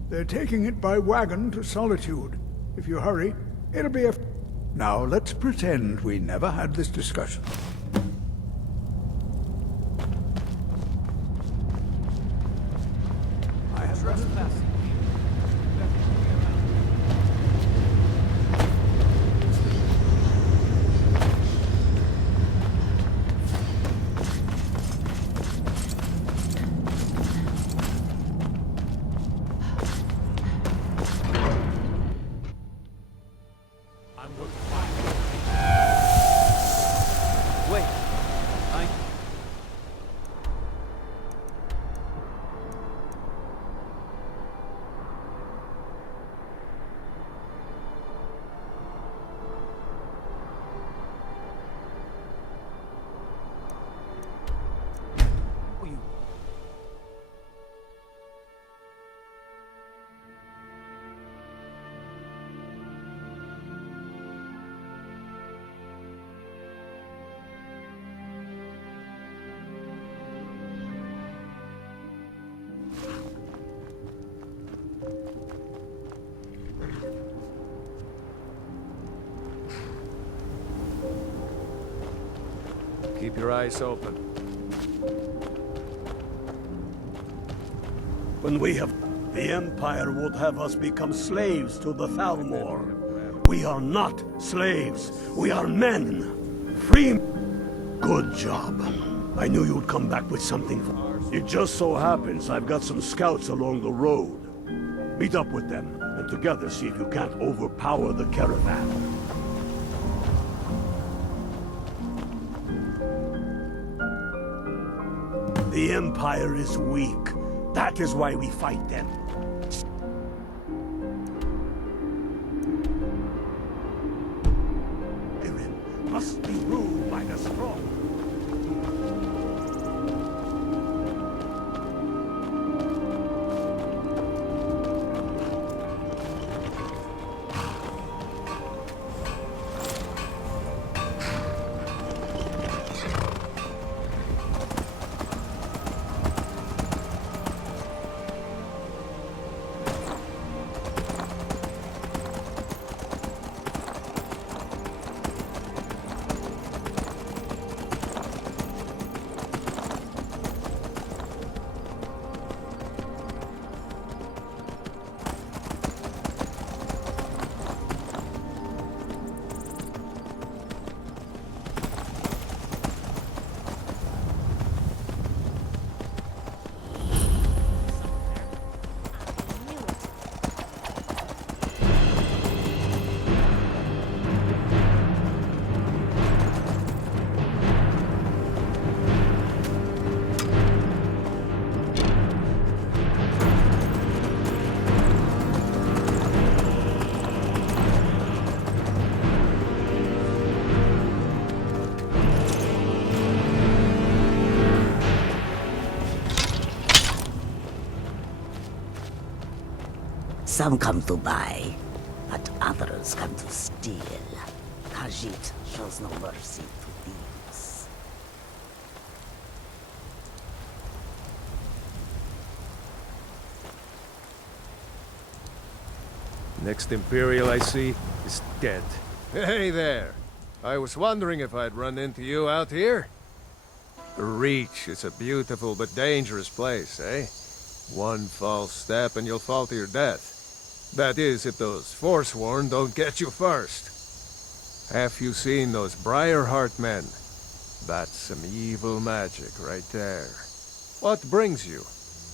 They're taking it by wagon to Solitude. If you hurry, it'll be a... Now, let's pretend we never had this discussion. I have trespassing. Wait. I... Will you... Keep your eyes open. When we have... The Empire would have us become slaves to the Thalmor. We are not slaves. We are men. Free... Good job. I knew you'd come back with something. It just so happens I've got some scouts along the road. Meet up with them, and together see if you can't overpower the caravan. The Empire is weak. That is why we fight them. Skyrim must be ruled by the strong. Some come to buy, but others come to steal. Khajiit shows no mercy to thieves. Next Imperial I see is dead. Hey there! I was wondering if I'd run into you out here. The Reach is a beautiful but dangerous place, eh? One false step and you'll fall to your death. That is, if those Forsworn don't get you first. Have you seen those Briarheart men? That's some evil magic right there. What brings you?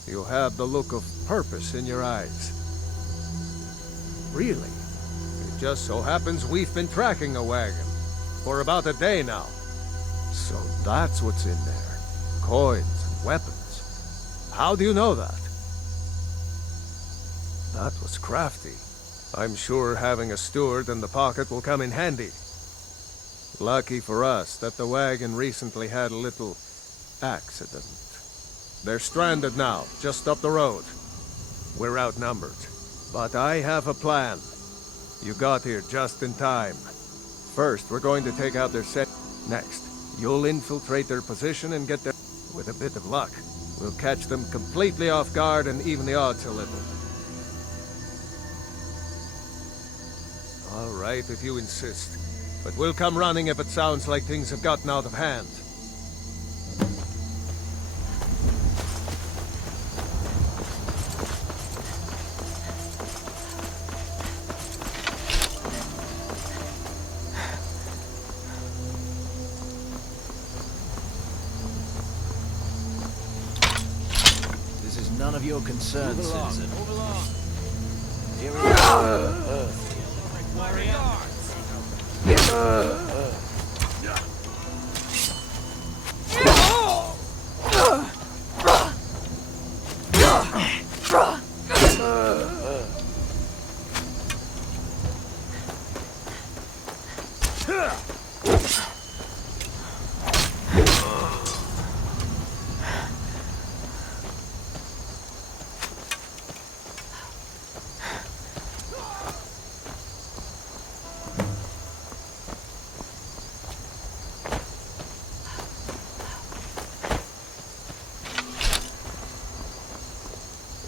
You have the look of purpose in your eyes. Really? It just so happens we've been tracking a wagon for about a day now. So that's what's in there. Coins and weapons. How do you know that? That was crafty. I'm sure having a steward in the pocket will come in handy. Lucky for us that the wagon recently had a little accident. They're stranded now, just up the road. We're outnumbered, but I have a plan. You got here just in time. First, we're going to take out their set. Next, you'll infiltrate their position and get there. With a bit of luck, we'll catch them completely off guard and even the odds a little. All right, if you insist. But we'll come running if it sounds like things have gotten out of hand. This is none of your concern, citizen. Move along. Here we go.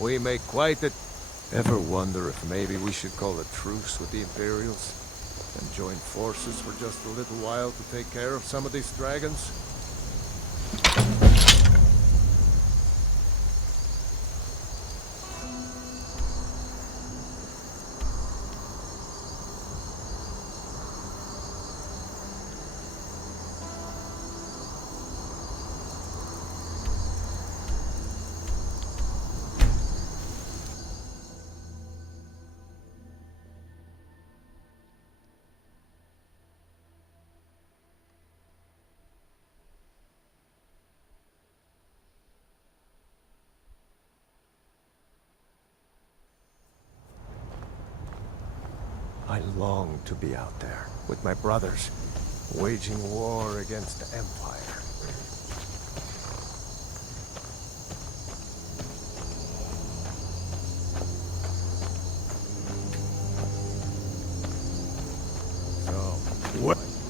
We make quite a... Ever wonder if maybe we should call a truce with the Imperials? And join forces for just a little while to take care of some of these dragons? I long to be out there with my brothers, waging war against the Empire.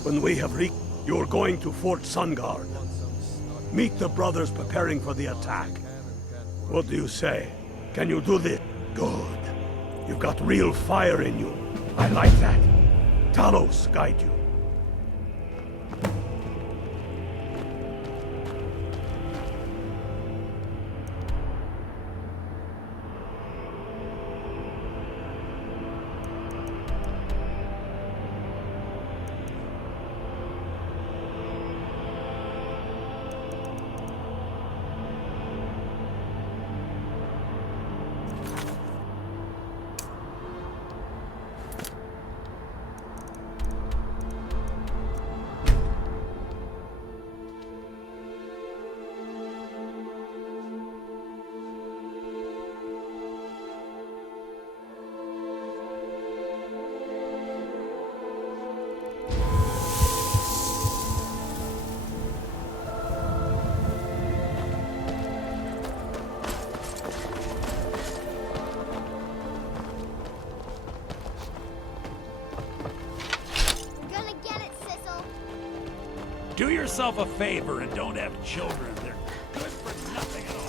When we have reached, you're going to Fort Sunguard. Meet the brothers preparing for the attack. What do you say? Can you do this? Good. You've got real fire in you. I like that. Talos guide you. Do yourself a favor and don't have children. They're good for nothing at all.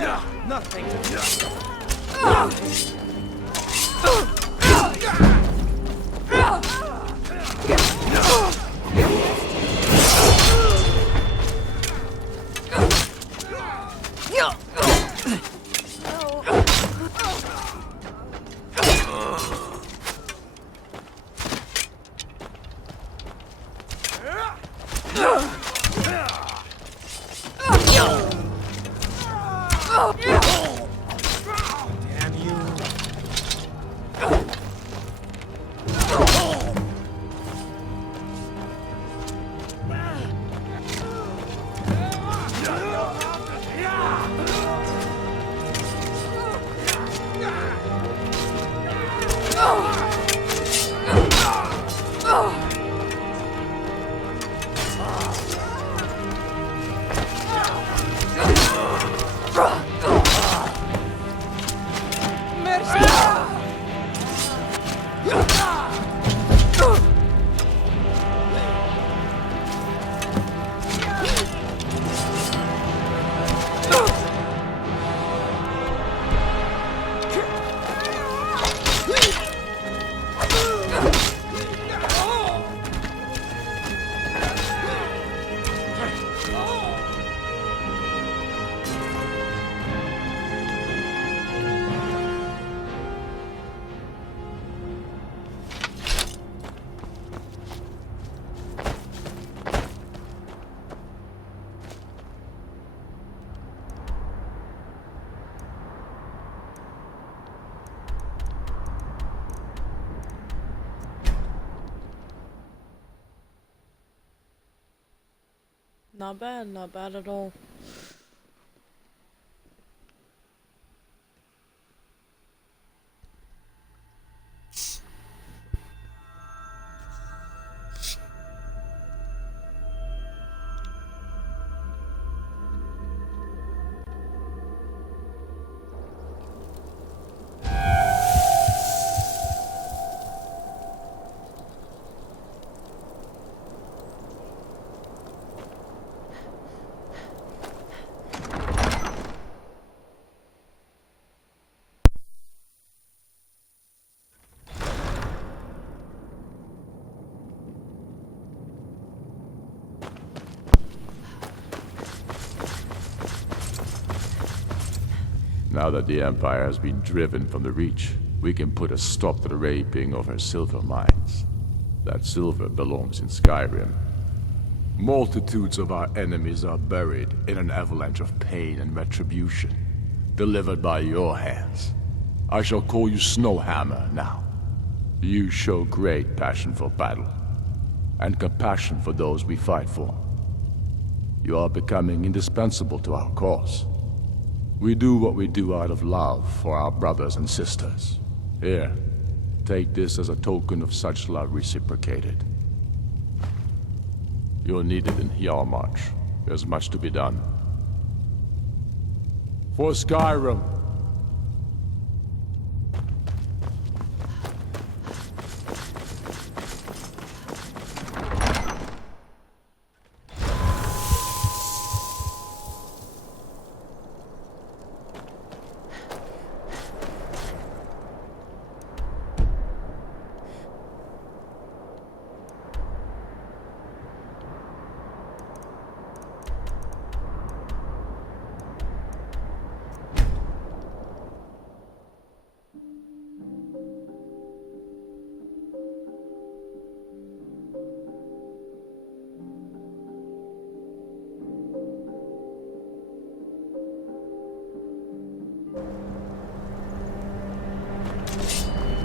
Nothing. Damn you. Not bad at all. Now that the Empire has been driven from the Reach, we can put a stop to the raping of her silver mines. That silver belongs in Skyrim. Multitudes of our enemies are buried in an avalanche of pain and retribution, delivered by your hands. I shall call you Snowhammer now. You show great passion for battle, and compassion for those we fight for. You are becoming indispensable to our cause. We do what we do out of love for our brothers and sisters. Here, take this as a token of such love reciprocated. You're needed in Hjalmarch. There's much to be done. For Skyrim!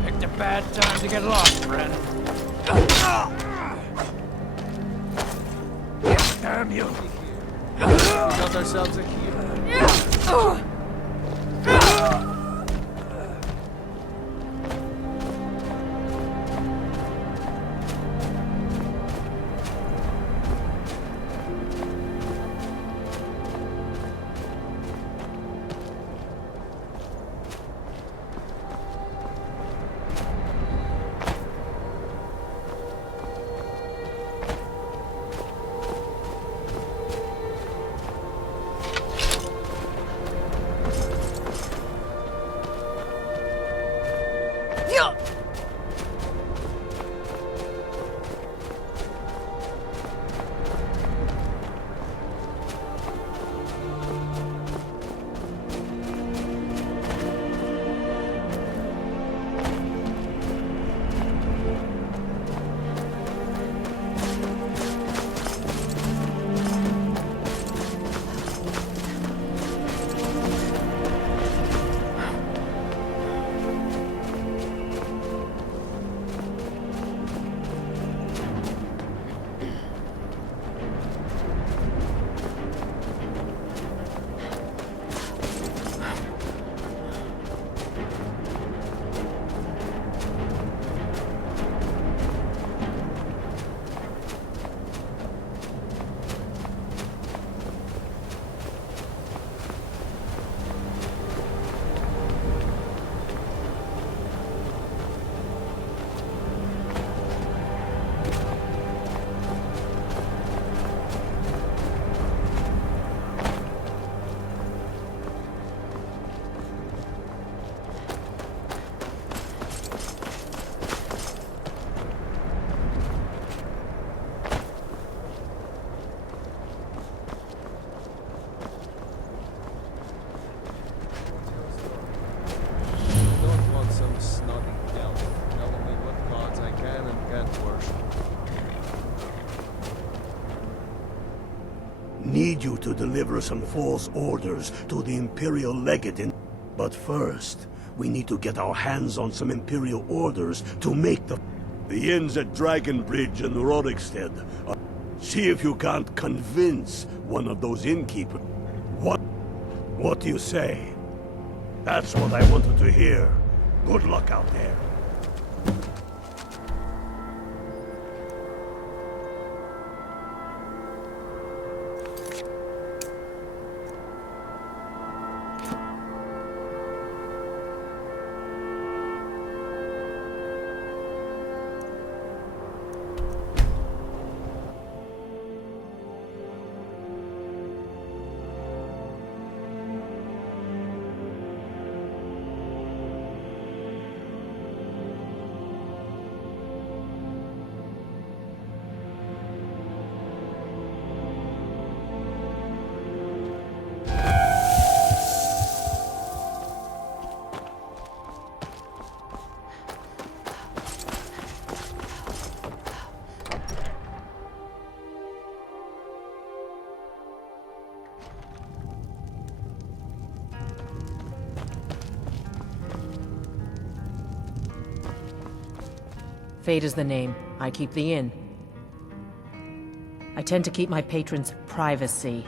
Picked a bad time to get lost, friend. Damn you! We got ourselves a hero. Need you to deliver some false orders to the Imperial Legate in... But first, we need to get our hands on some Imperial orders to make the inns at Dragon Bridge and Rorikstead. See if you can't convince one of those innkeepers. What do you say? That's what I wanted to hear. Good luck out there. Fate is the name. I keep the inn. I tend to keep my patrons' privacy.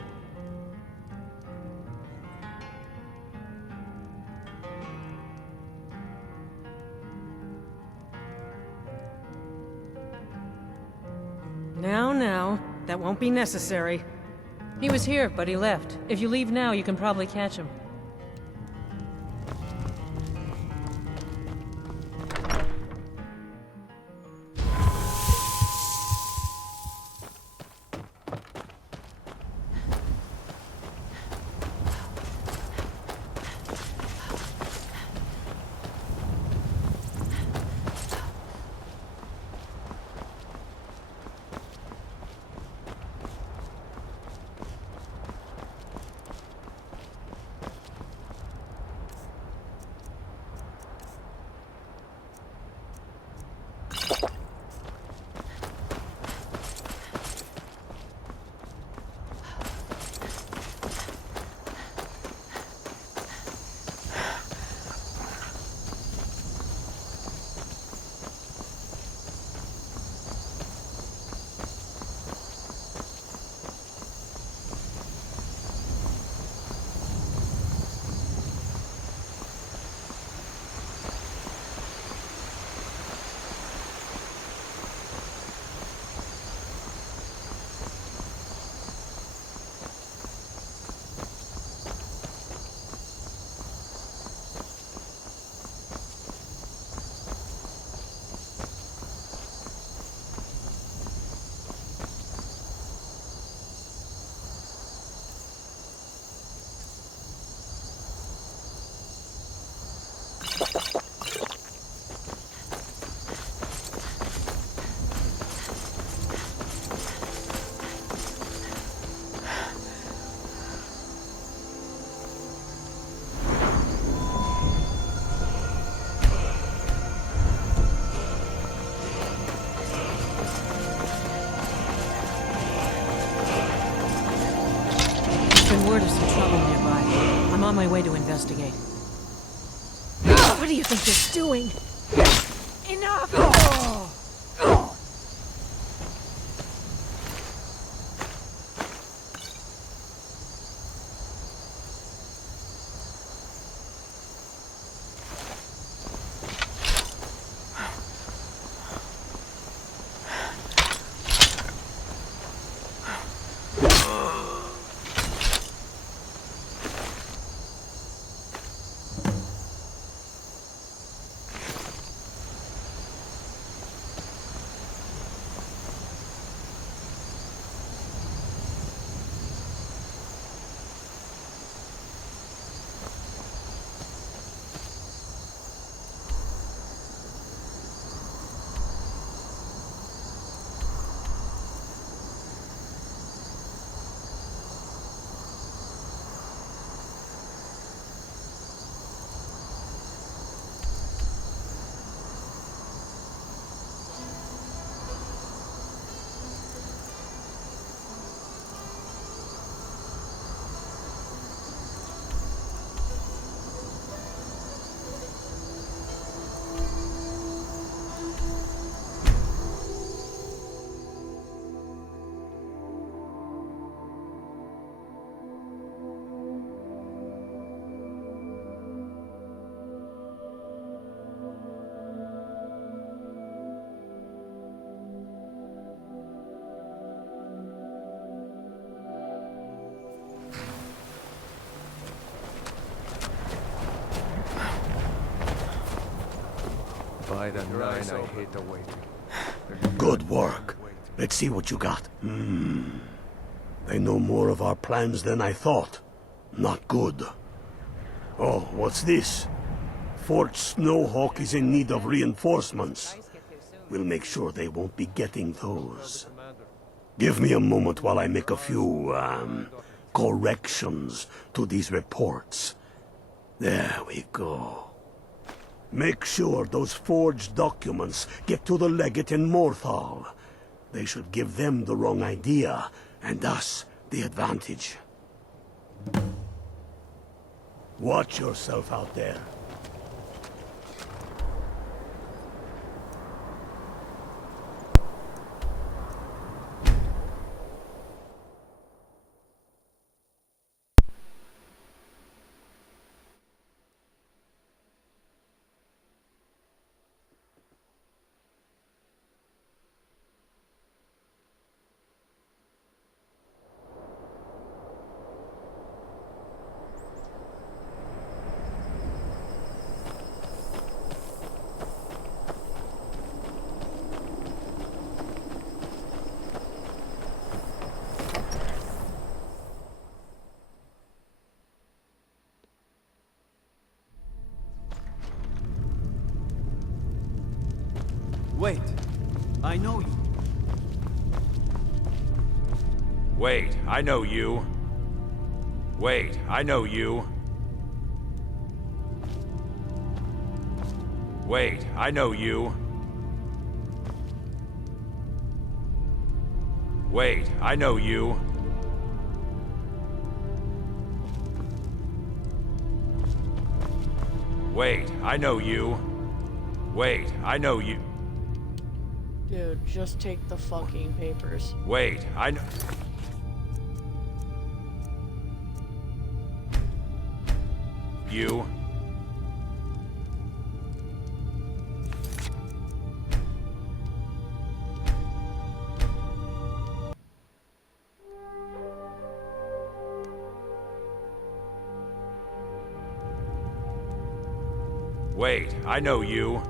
Now, that won't be necessary. He was here, but he left. If you leave now, you can probably catch him. Okay. What do you think you're doing? Enough! By the nine, I hate the waiting. Good work. Let's see what you got. They know more of our plans than I thought. Not good. Oh, what's this? Fort Snowhawk is in need of reinforcements. We'll make sure they won't be getting those. Give me a moment while I make a few, corrections to these reports. There we go. Make sure those forged documents get to the legate in Morthal. They should give them the wrong idea, and us the advantage. Watch yourself out there. Wait, I know you. Wait, I know you. Wait, I know you. Wait, I know you. Wait, I know you. Wait, I know you. Wait, I know you. Dude, just take the fucking papers. Wait, I know. You. Wait, I know you.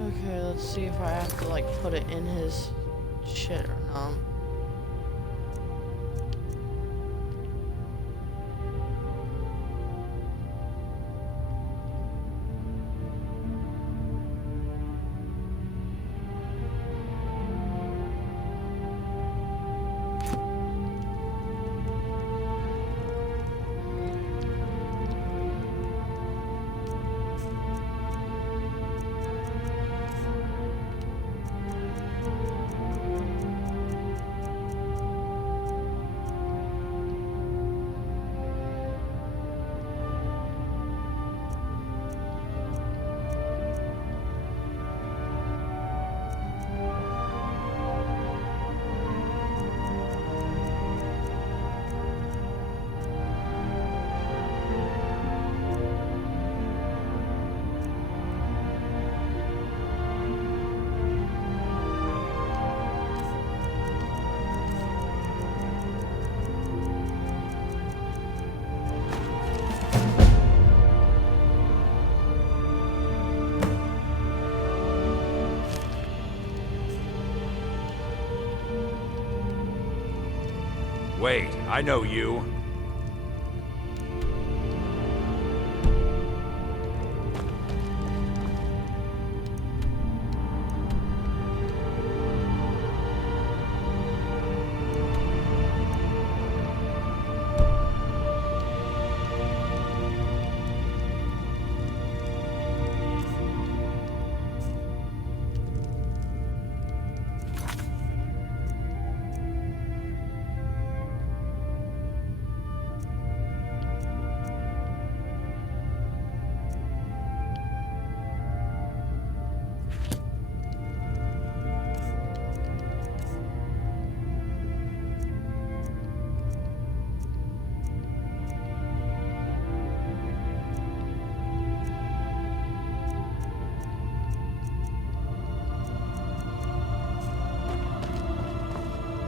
Okay, let's see if I have to, like, put it in his shit or not. Wait, I know you.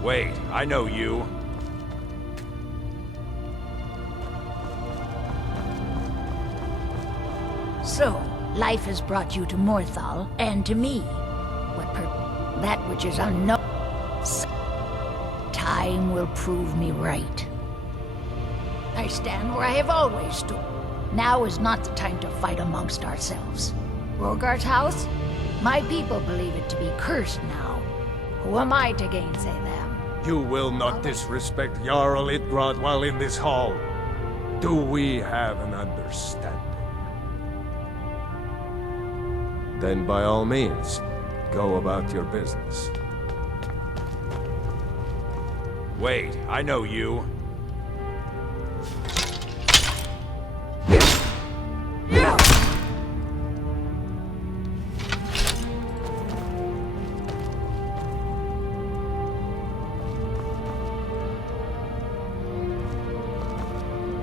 Wait, I know you. So, life has brought you to Morthal, and to me. That which is unknown. Time will prove me right. I stand where I have always stood. Now is not the time to fight amongst ourselves. Rogar's house? My people believe it to be cursed now. Who am I to gainsay them? You will not disrespect Jarl Idgrad while in this hall. Do we have an understanding? Then by all means, go about your business. Wait, I know you.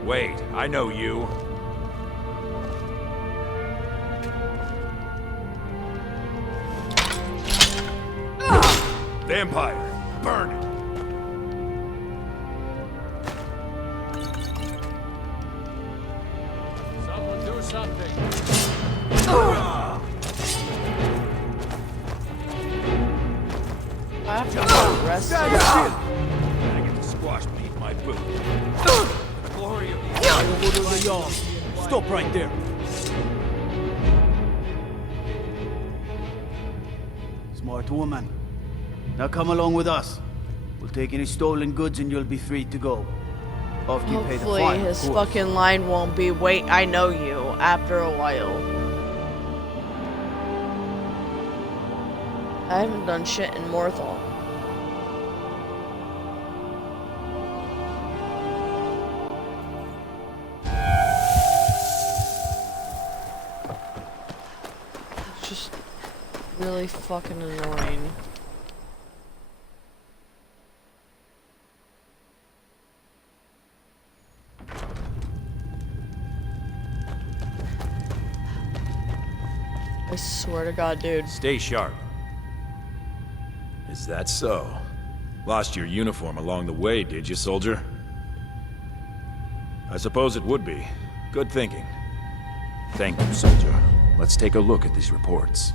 Wait, I know you. Vampire, burn it! Someone do something! I have to go rest. I get to squash beneath my boot. Glory of the Jarl. Stop right there. Smart woman. Now come along with us. We'll take any stolen goods and you'll be free to go. After you pay the Hopefully fine, of his course. fucking line won't be, wait, I know you, after a while. I haven't done shit in Morthal. It's just really fucking annoying. I swear to God, dude. Stay sharp. Is that so? Lost your uniform along the way, did you, soldier? I suppose it would be. Good thinking. Thank you, soldier. Let's take a look at these reports.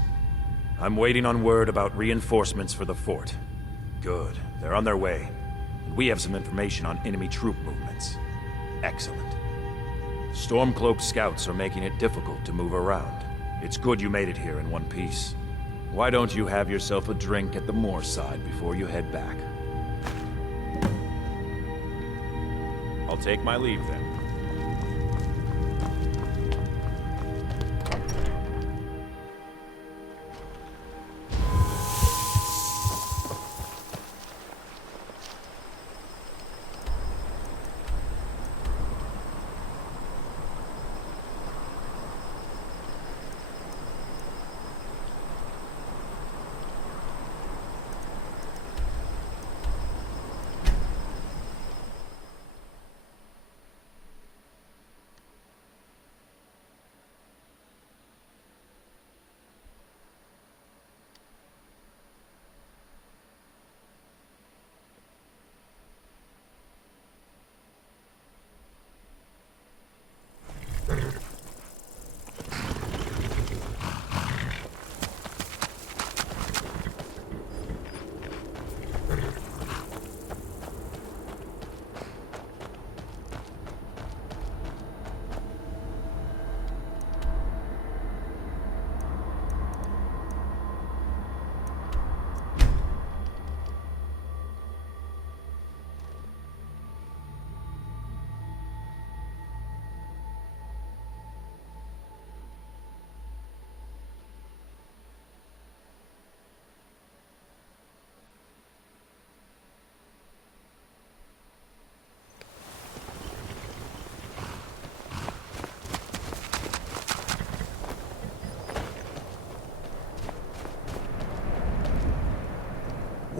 I'm waiting on word about reinforcements for the fort. Good. They're on their way. And we have some information on enemy troop movements. Excellent. Stormcloak scouts are making it difficult to move around. It's good you made it here in one piece. Why don't you have yourself a drink at the moorside before you head back? I'll take my leave then.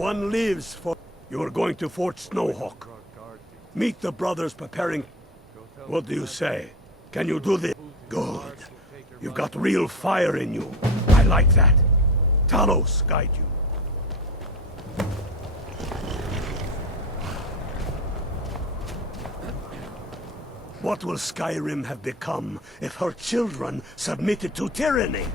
One lives for... You're going to Fort Snowhawk. Meet the brothers preparing... What do you say? Can you do this? Good. You've got real fire in you. I like that. Talos guide you. What will Skyrim have become if her children submitted to tyranny?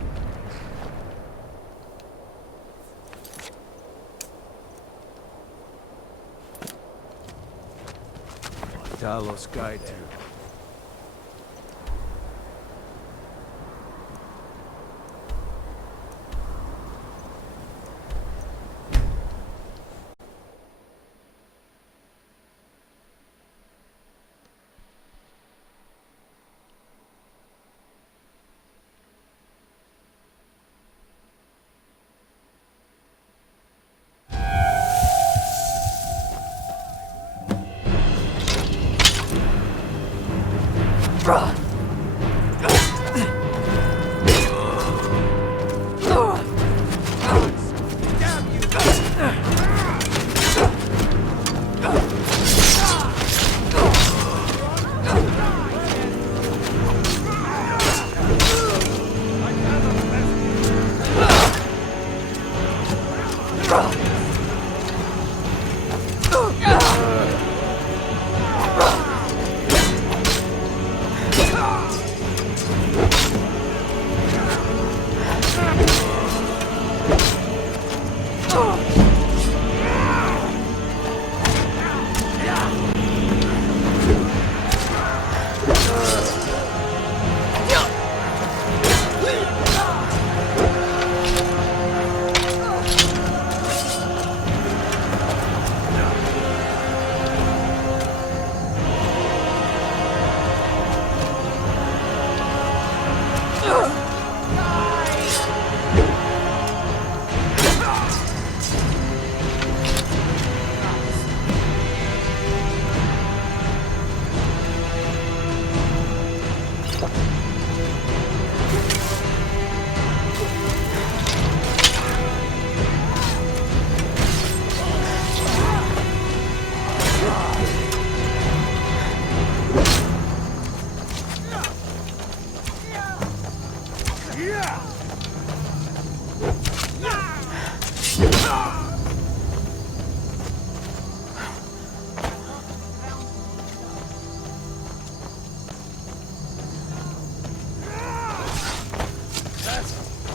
Talos guide you.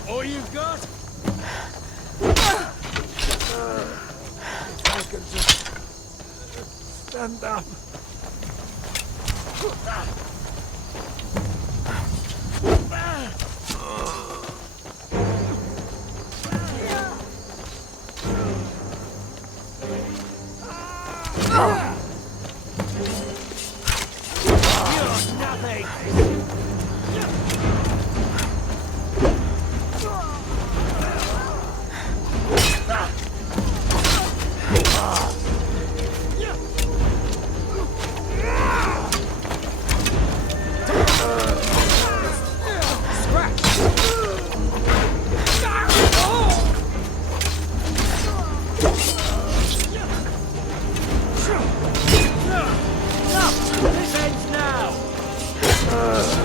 All you got? If I could just stand up. This ends now!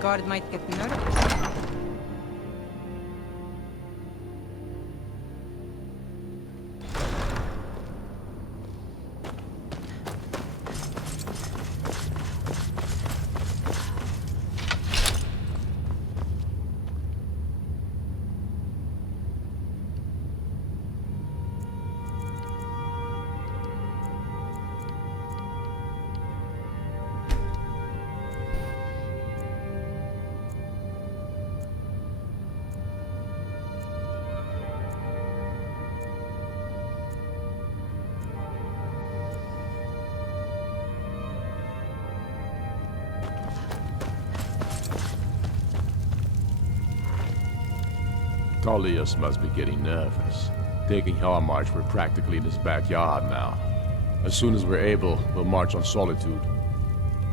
guard might get nervous. Tullius must be getting nervous. Taking Hellmarch, we're practically in his backyard now. As soon as we're able, we'll march on Solitude.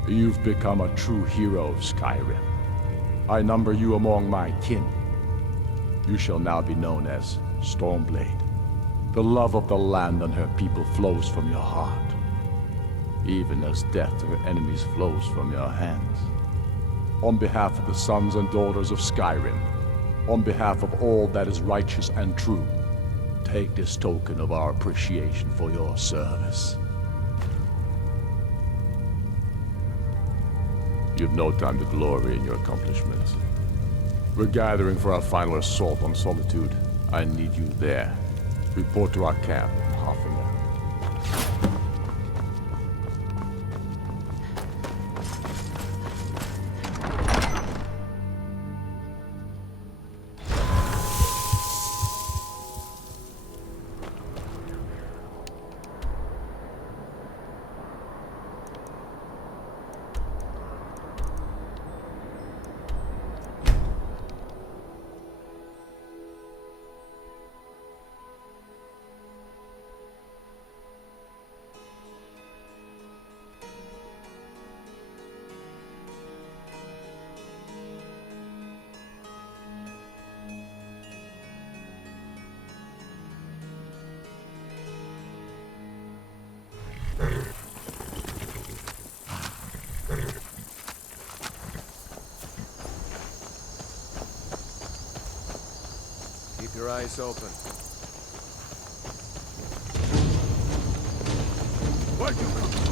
You've become a true hero of Skyrim. I number you among my kin. You shall now be known as Stormblade. The love of the land and her people flows from your heart, even as death to her enemies flows from your hands. On behalf of the sons and daughters of Skyrim, on behalf of all that is righteous and true, take this token of our appreciation for your service. You've no time to glory in your accomplishments. We're gathering for our final assault on Solitude. I need you there. Report to our camp in Hoffinger. Keep your eyes open. Where'd you come from?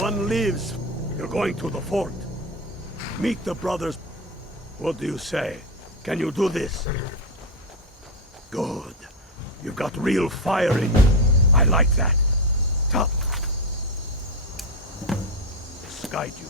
One lives. You're going to the fort. Meet the brothers. What do you say? Can you do this? Good. You've got real fire in you. I like that. Tough. Guide you.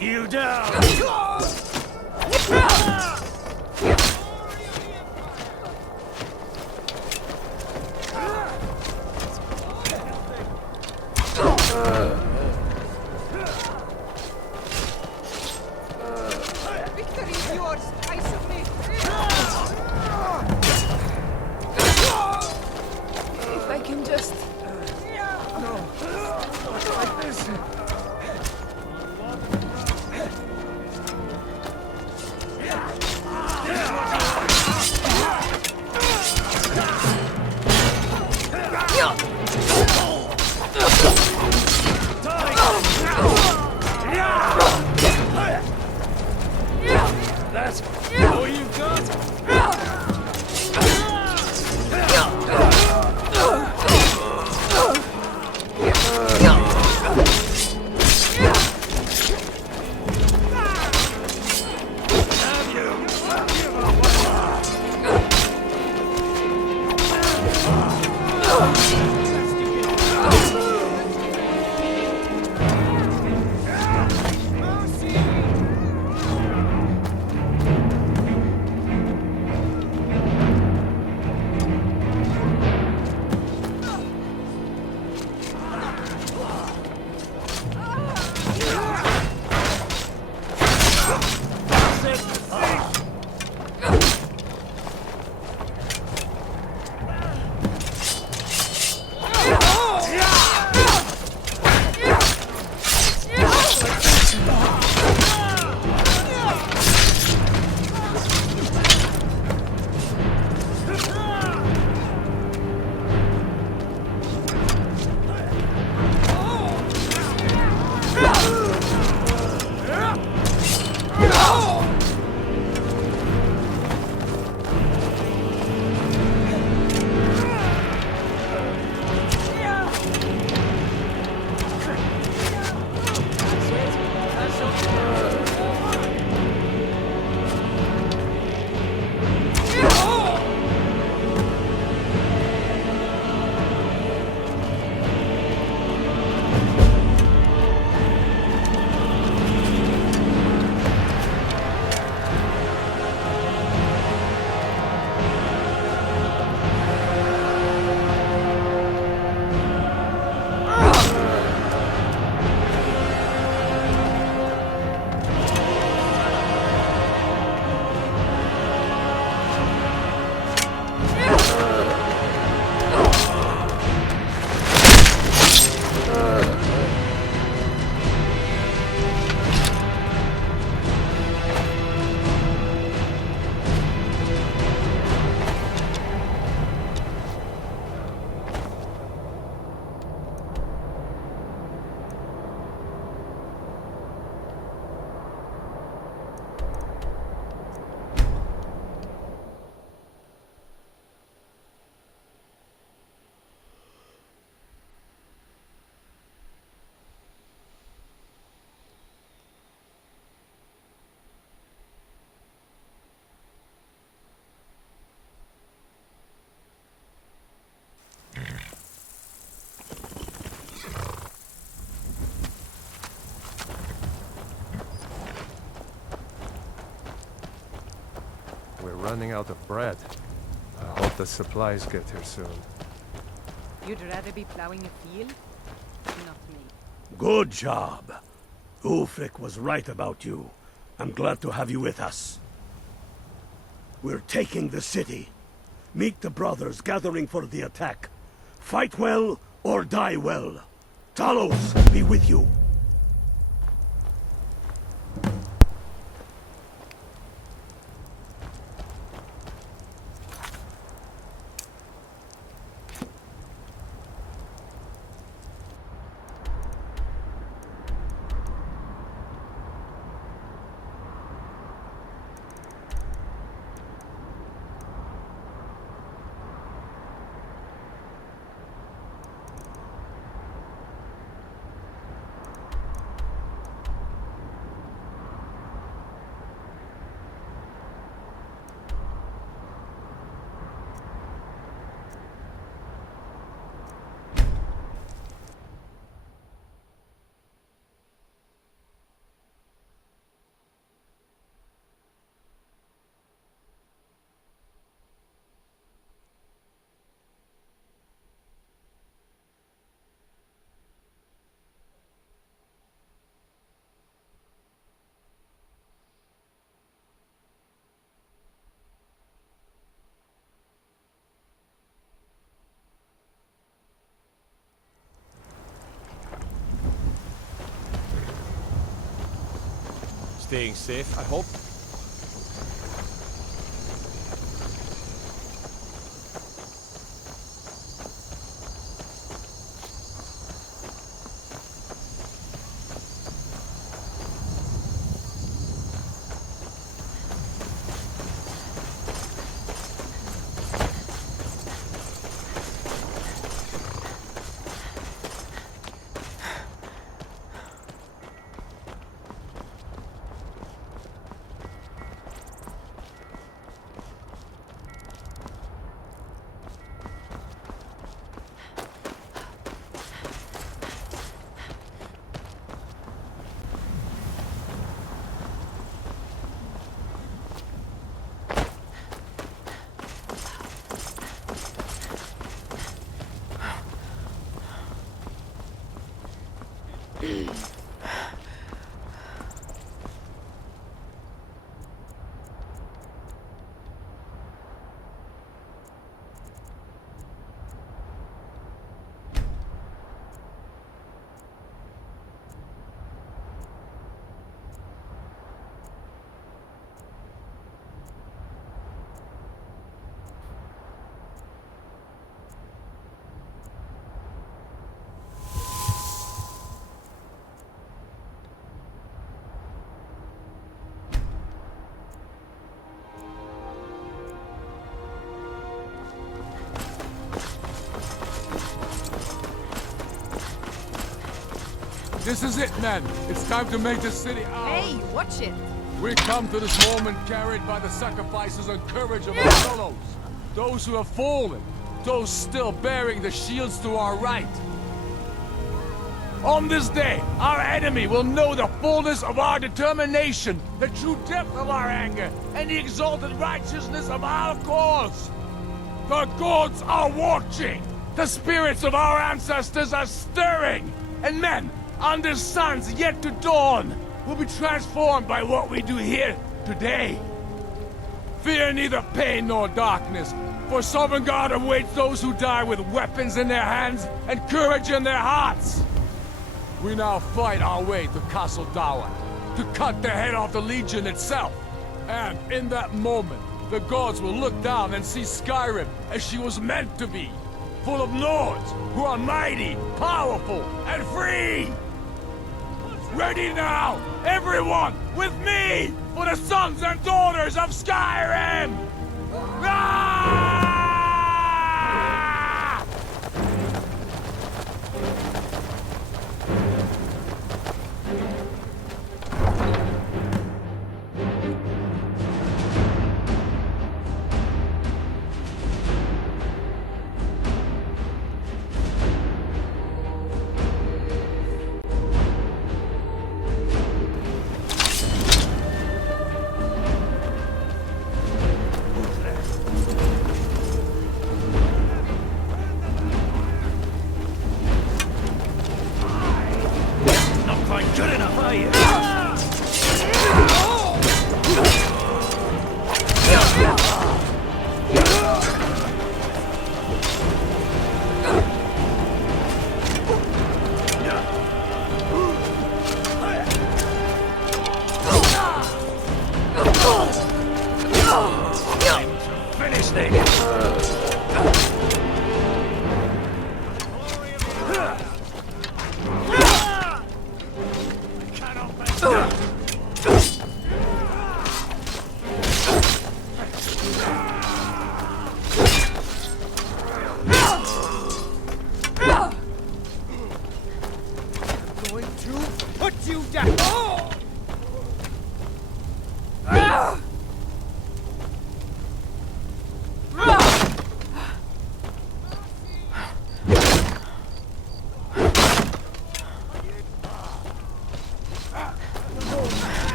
You down! Victory is yours! I submit! If I can just... No, not like this. Die! That's all you got? We're running out of bread. I hope the supplies get here soon. You'd rather be plowing a field? Not me. Good job. Ulfric was right about you. I'm glad to have you with us. We're taking the city. Meet the brothers gathering for the attack. Fight well or die well. Talos be with you. Staying safe, I hope. This is it, men. It's time to make this city ours. Hey, watch it! We come to this moment carried by the sacrifices and courage of our fellows. Those who have fallen. Those still bearing the shields to our right. On this day, our enemy will know the fullness of our determination, the true depth of our anger, and the exalted righteousness of our cause. The gods are watching. The spirits of our ancestors are stirring. And men, under suns yet to dawn, will be transformed by what we do here today. Fear neither pain nor darkness, for Sovereign God awaits those who die with weapons in their hands and courage in their hearts. We now fight our way to Castle Dower, to cut the head off the Legion itself. And in that moment, the gods will look down and see Skyrim as she was meant to be, full of lords who are mighty, powerful, and free! Ready now, everyone, with me, for the sons and daughters of Skyrim! Ah!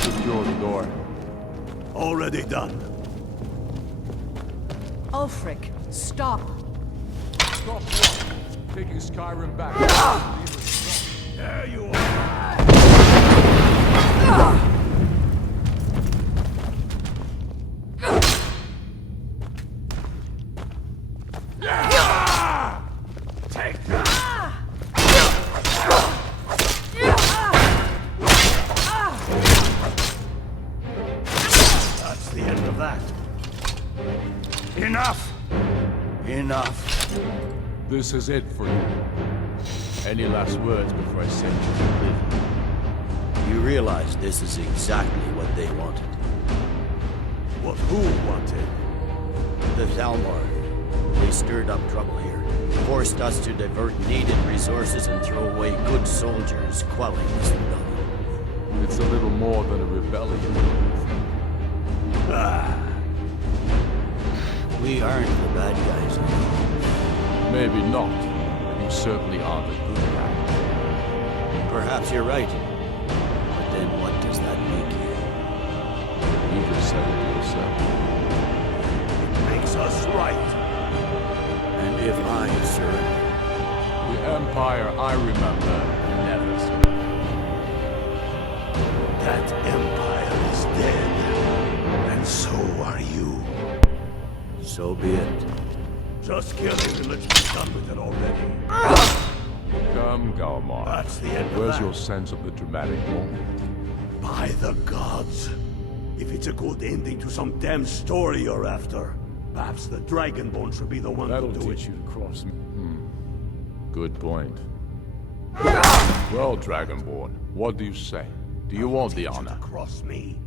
Secure the door. Already done. Ulfric, stop. Stop what? Taking Skyrim back. There you are. Take that! That's the end of that. Enough! Enough. This is it for you. Any last words before I send you to live? You realize this is exactly what they wanted. What who wanted? The Thalmor. They stirred up trouble here, forced us to divert needed resources and throw away good soldiers, quelling this rebellion. It's a little more than a rebellion. We aren't the bad guys. Maybe not, but you certainly are the good guy. Perhaps you're right. But then what does that make you? You just said it yourself. It makes us right. And if I surrender? The Empire I remember never surrendered. That empire is dead. And so are you. So be it. Just kill him and let's be done with it already. Come, Galmar. That's the end of Where's that. your sense of the dramatic moment? By the gods. If it's a good ending to some damn story you're after, perhaps the Dragonborn should be the one That'll to do teach it. you to cross me. Good point. Well, Dragonborn, what do you say? Do you want the honor? Cross me.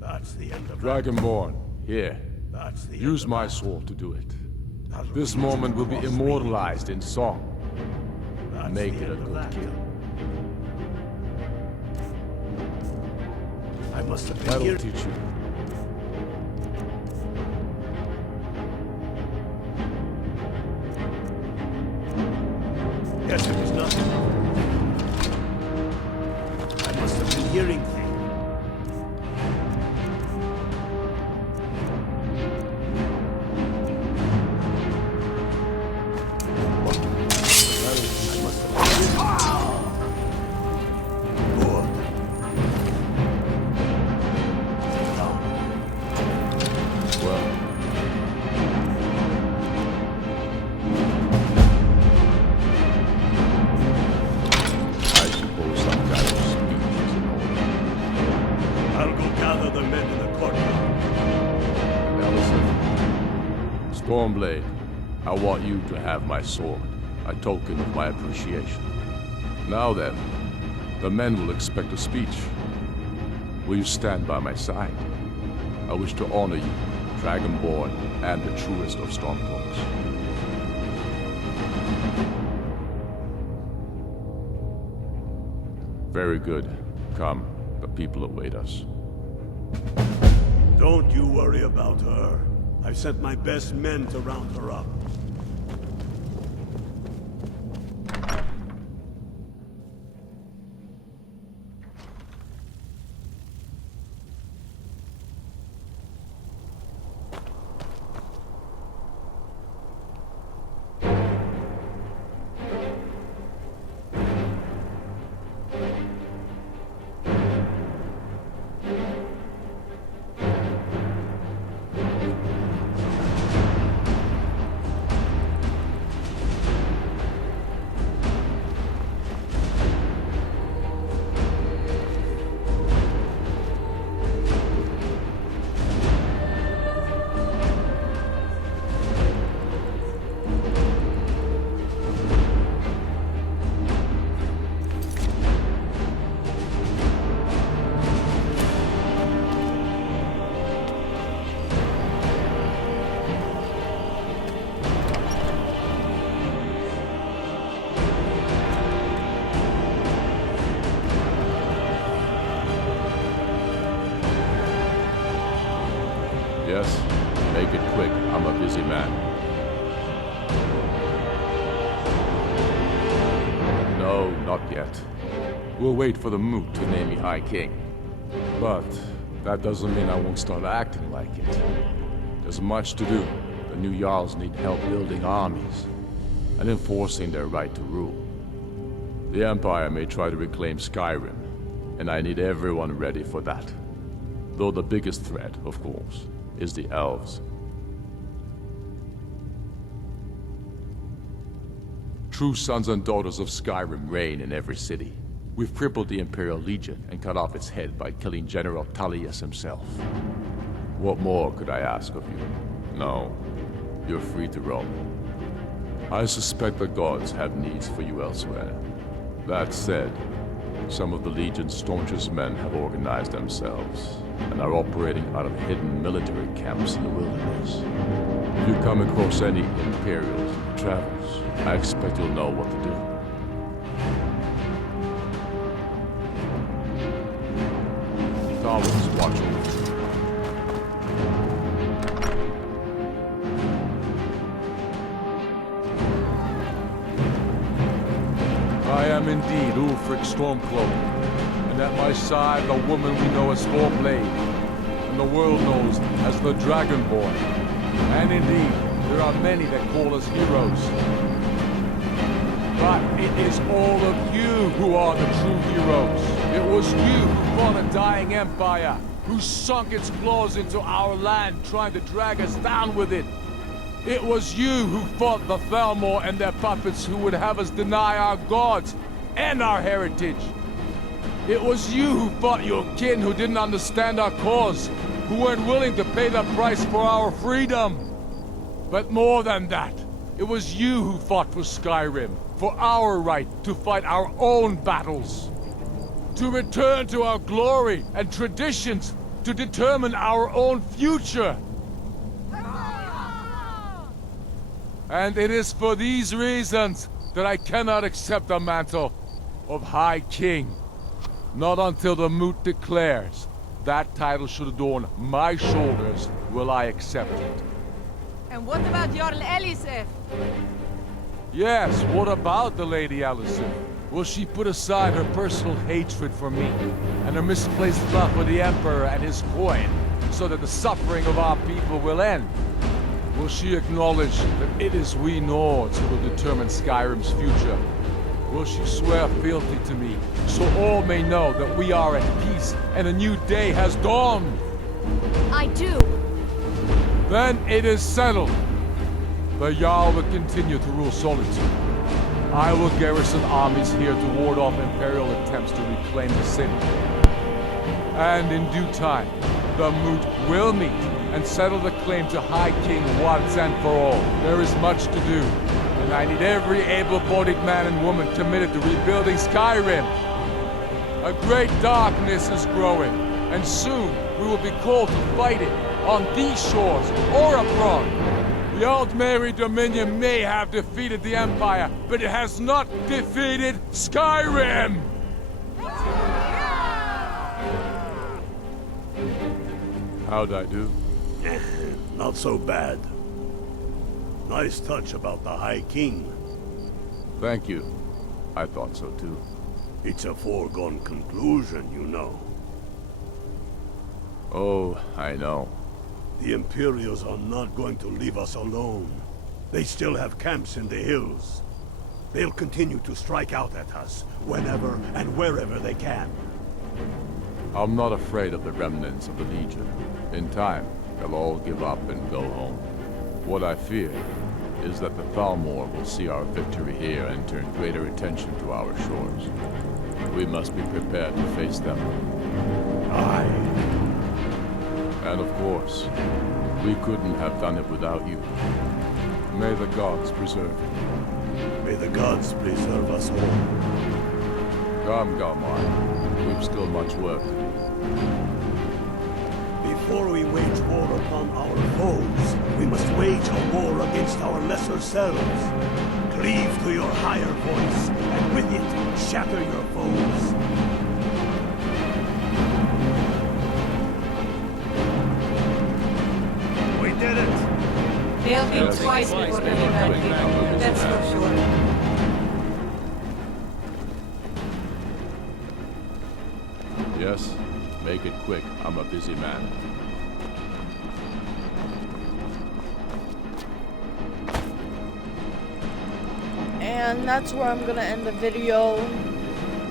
That's the end of Dragonborn, here. That's the Use end my of sword to do it. That'll This teach you moment to will be cross me. immortalized in song. That's Make the it a end of good that. kill. I must have been That'll here. teach you. Yes, it was nothing. I must have been hearing things. I must have been good. Well, I suppose some kind of speech is in order. I'll go gather the men in the courtyard. Ellison, Stormblade, I want you to have my sword, a token of my appreciation. Now then, the men will expect a speech. Will you stand by my side? I wish to honor you, Dragonborn, and the truest of Stormcloaks. Very good. Come, the people await us. Don't you worry about her. I've sent my best men to round her up. Yes? Make it quick. I'm a busy man. No, not yet. We'll wait for the moot to name me High King. But that doesn't mean I won't start acting like it. There's much to do. The new Jarls need help building armies and enforcing their right to rule. The Empire may try to reclaim Skyrim, and I need everyone ready for that. Though the biggest threat, of course, is the elves. True sons and daughters of Skyrim reign in every city. We've crippled the Imperial Legion and cut off its head by killing General Tullius himself. What more could I ask of you? No, you're free to roam. I suspect the gods have needs for you elsewhere. That said, some of the Legion's staunchest men have organized themselves and are operating out of hidden military camps in the wilderness. If you come across any Imperials in your travels, I expect you'll know what to do. Thalmor's watching. I am indeed Ulfric Stormcloak, and at my side the woman we know as Fourblade, and the world knows as the Dragonborn. And indeed, there are many that call us heroes. But it is all of you who are the true heroes. It was you who fought a dying empire, who sunk its claws into our land, trying to drag us down with it. It was you who fought the Thalmor and their puppets who would have us deny our gods and our heritage. It was you who fought your kin who didn't understand our cause, who weren't willing to pay the price for our freedom. But more than that, it was you who fought for Skyrim, for our right to fight our own battles, to return to our glory and traditions, to determine our own future. And it is for these reasons that I cannot accept the mantle of High King. Not until the moot declares that title should adorn my shoulders will I accept it. And what about Jarl Elisef? Yes, what about the Lady Elisef? Will she put aside her personal hatred for me and her misplaced love for the Emperor and his coin so that the suffering of our people will end? Will she acknowledge that it is we Nords who will determine Skyrim's future? Will she swear fealty to me, so all may know that we are at peace and a new day has dawned? I do. Then it is settled. The Jarl will continue to rule Solitude. I will garrison armies here to ward off Imperial attempts to reclaim the city. And in due time, the moot will meet and settle the claim to High King once and for all. There is much to do, and I need every able-bodied man and woman committed to rebuilding Skyrim. A great darkness is growing, and soon we will be called to fight it, on these shores or abroad. The Aldmeri Dominion may have defeated the Empire, but it has not defeated Skyrim! How'd I do? Not so bad. Nice touch about the High King. Thank you. I thought so too. It's a foregone conclusion, you know. Oh, I know. The Imperials are not going to leave us alone. They still have camps in the hills. They'll continue to strike out at us, whenever and wherever they can. I'm not afraid of the remnants of the Legion. In time, they'll all give up and go home. What I fear is that the Thalmor will see our victory here and turn greater attention to our shores. We must be prepared to face them. Aye. And of course, we couldn't have done it without you. May the gods preserve you. May the gods preserve us all. Come, Galmar. We've still much work to do. Before we wage war upon our foes, we must wage a war against our lesser selves. Cleave to your higher voice, and with it, shatter your foes. think twice before doing that. That's for sure. Yes, make it quick. I'm a busy man. And that's where I'm gonna end the video.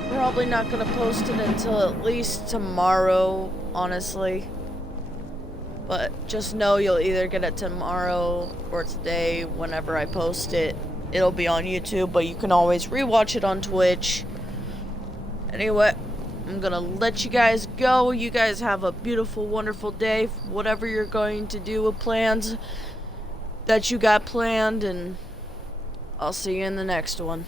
Probably not gonna post it until at least tomorrow, honestly. But just know you'll either get it tomorrow or today, whenever I post it. It'll be on YouTube, but you can always rewatch it on Twitch. Anyway, I'm gonna let you guys go. You guys have a beautiful, wonderful day. Whatever you're going to do with plans that you got planned, and I'll see you in the next one.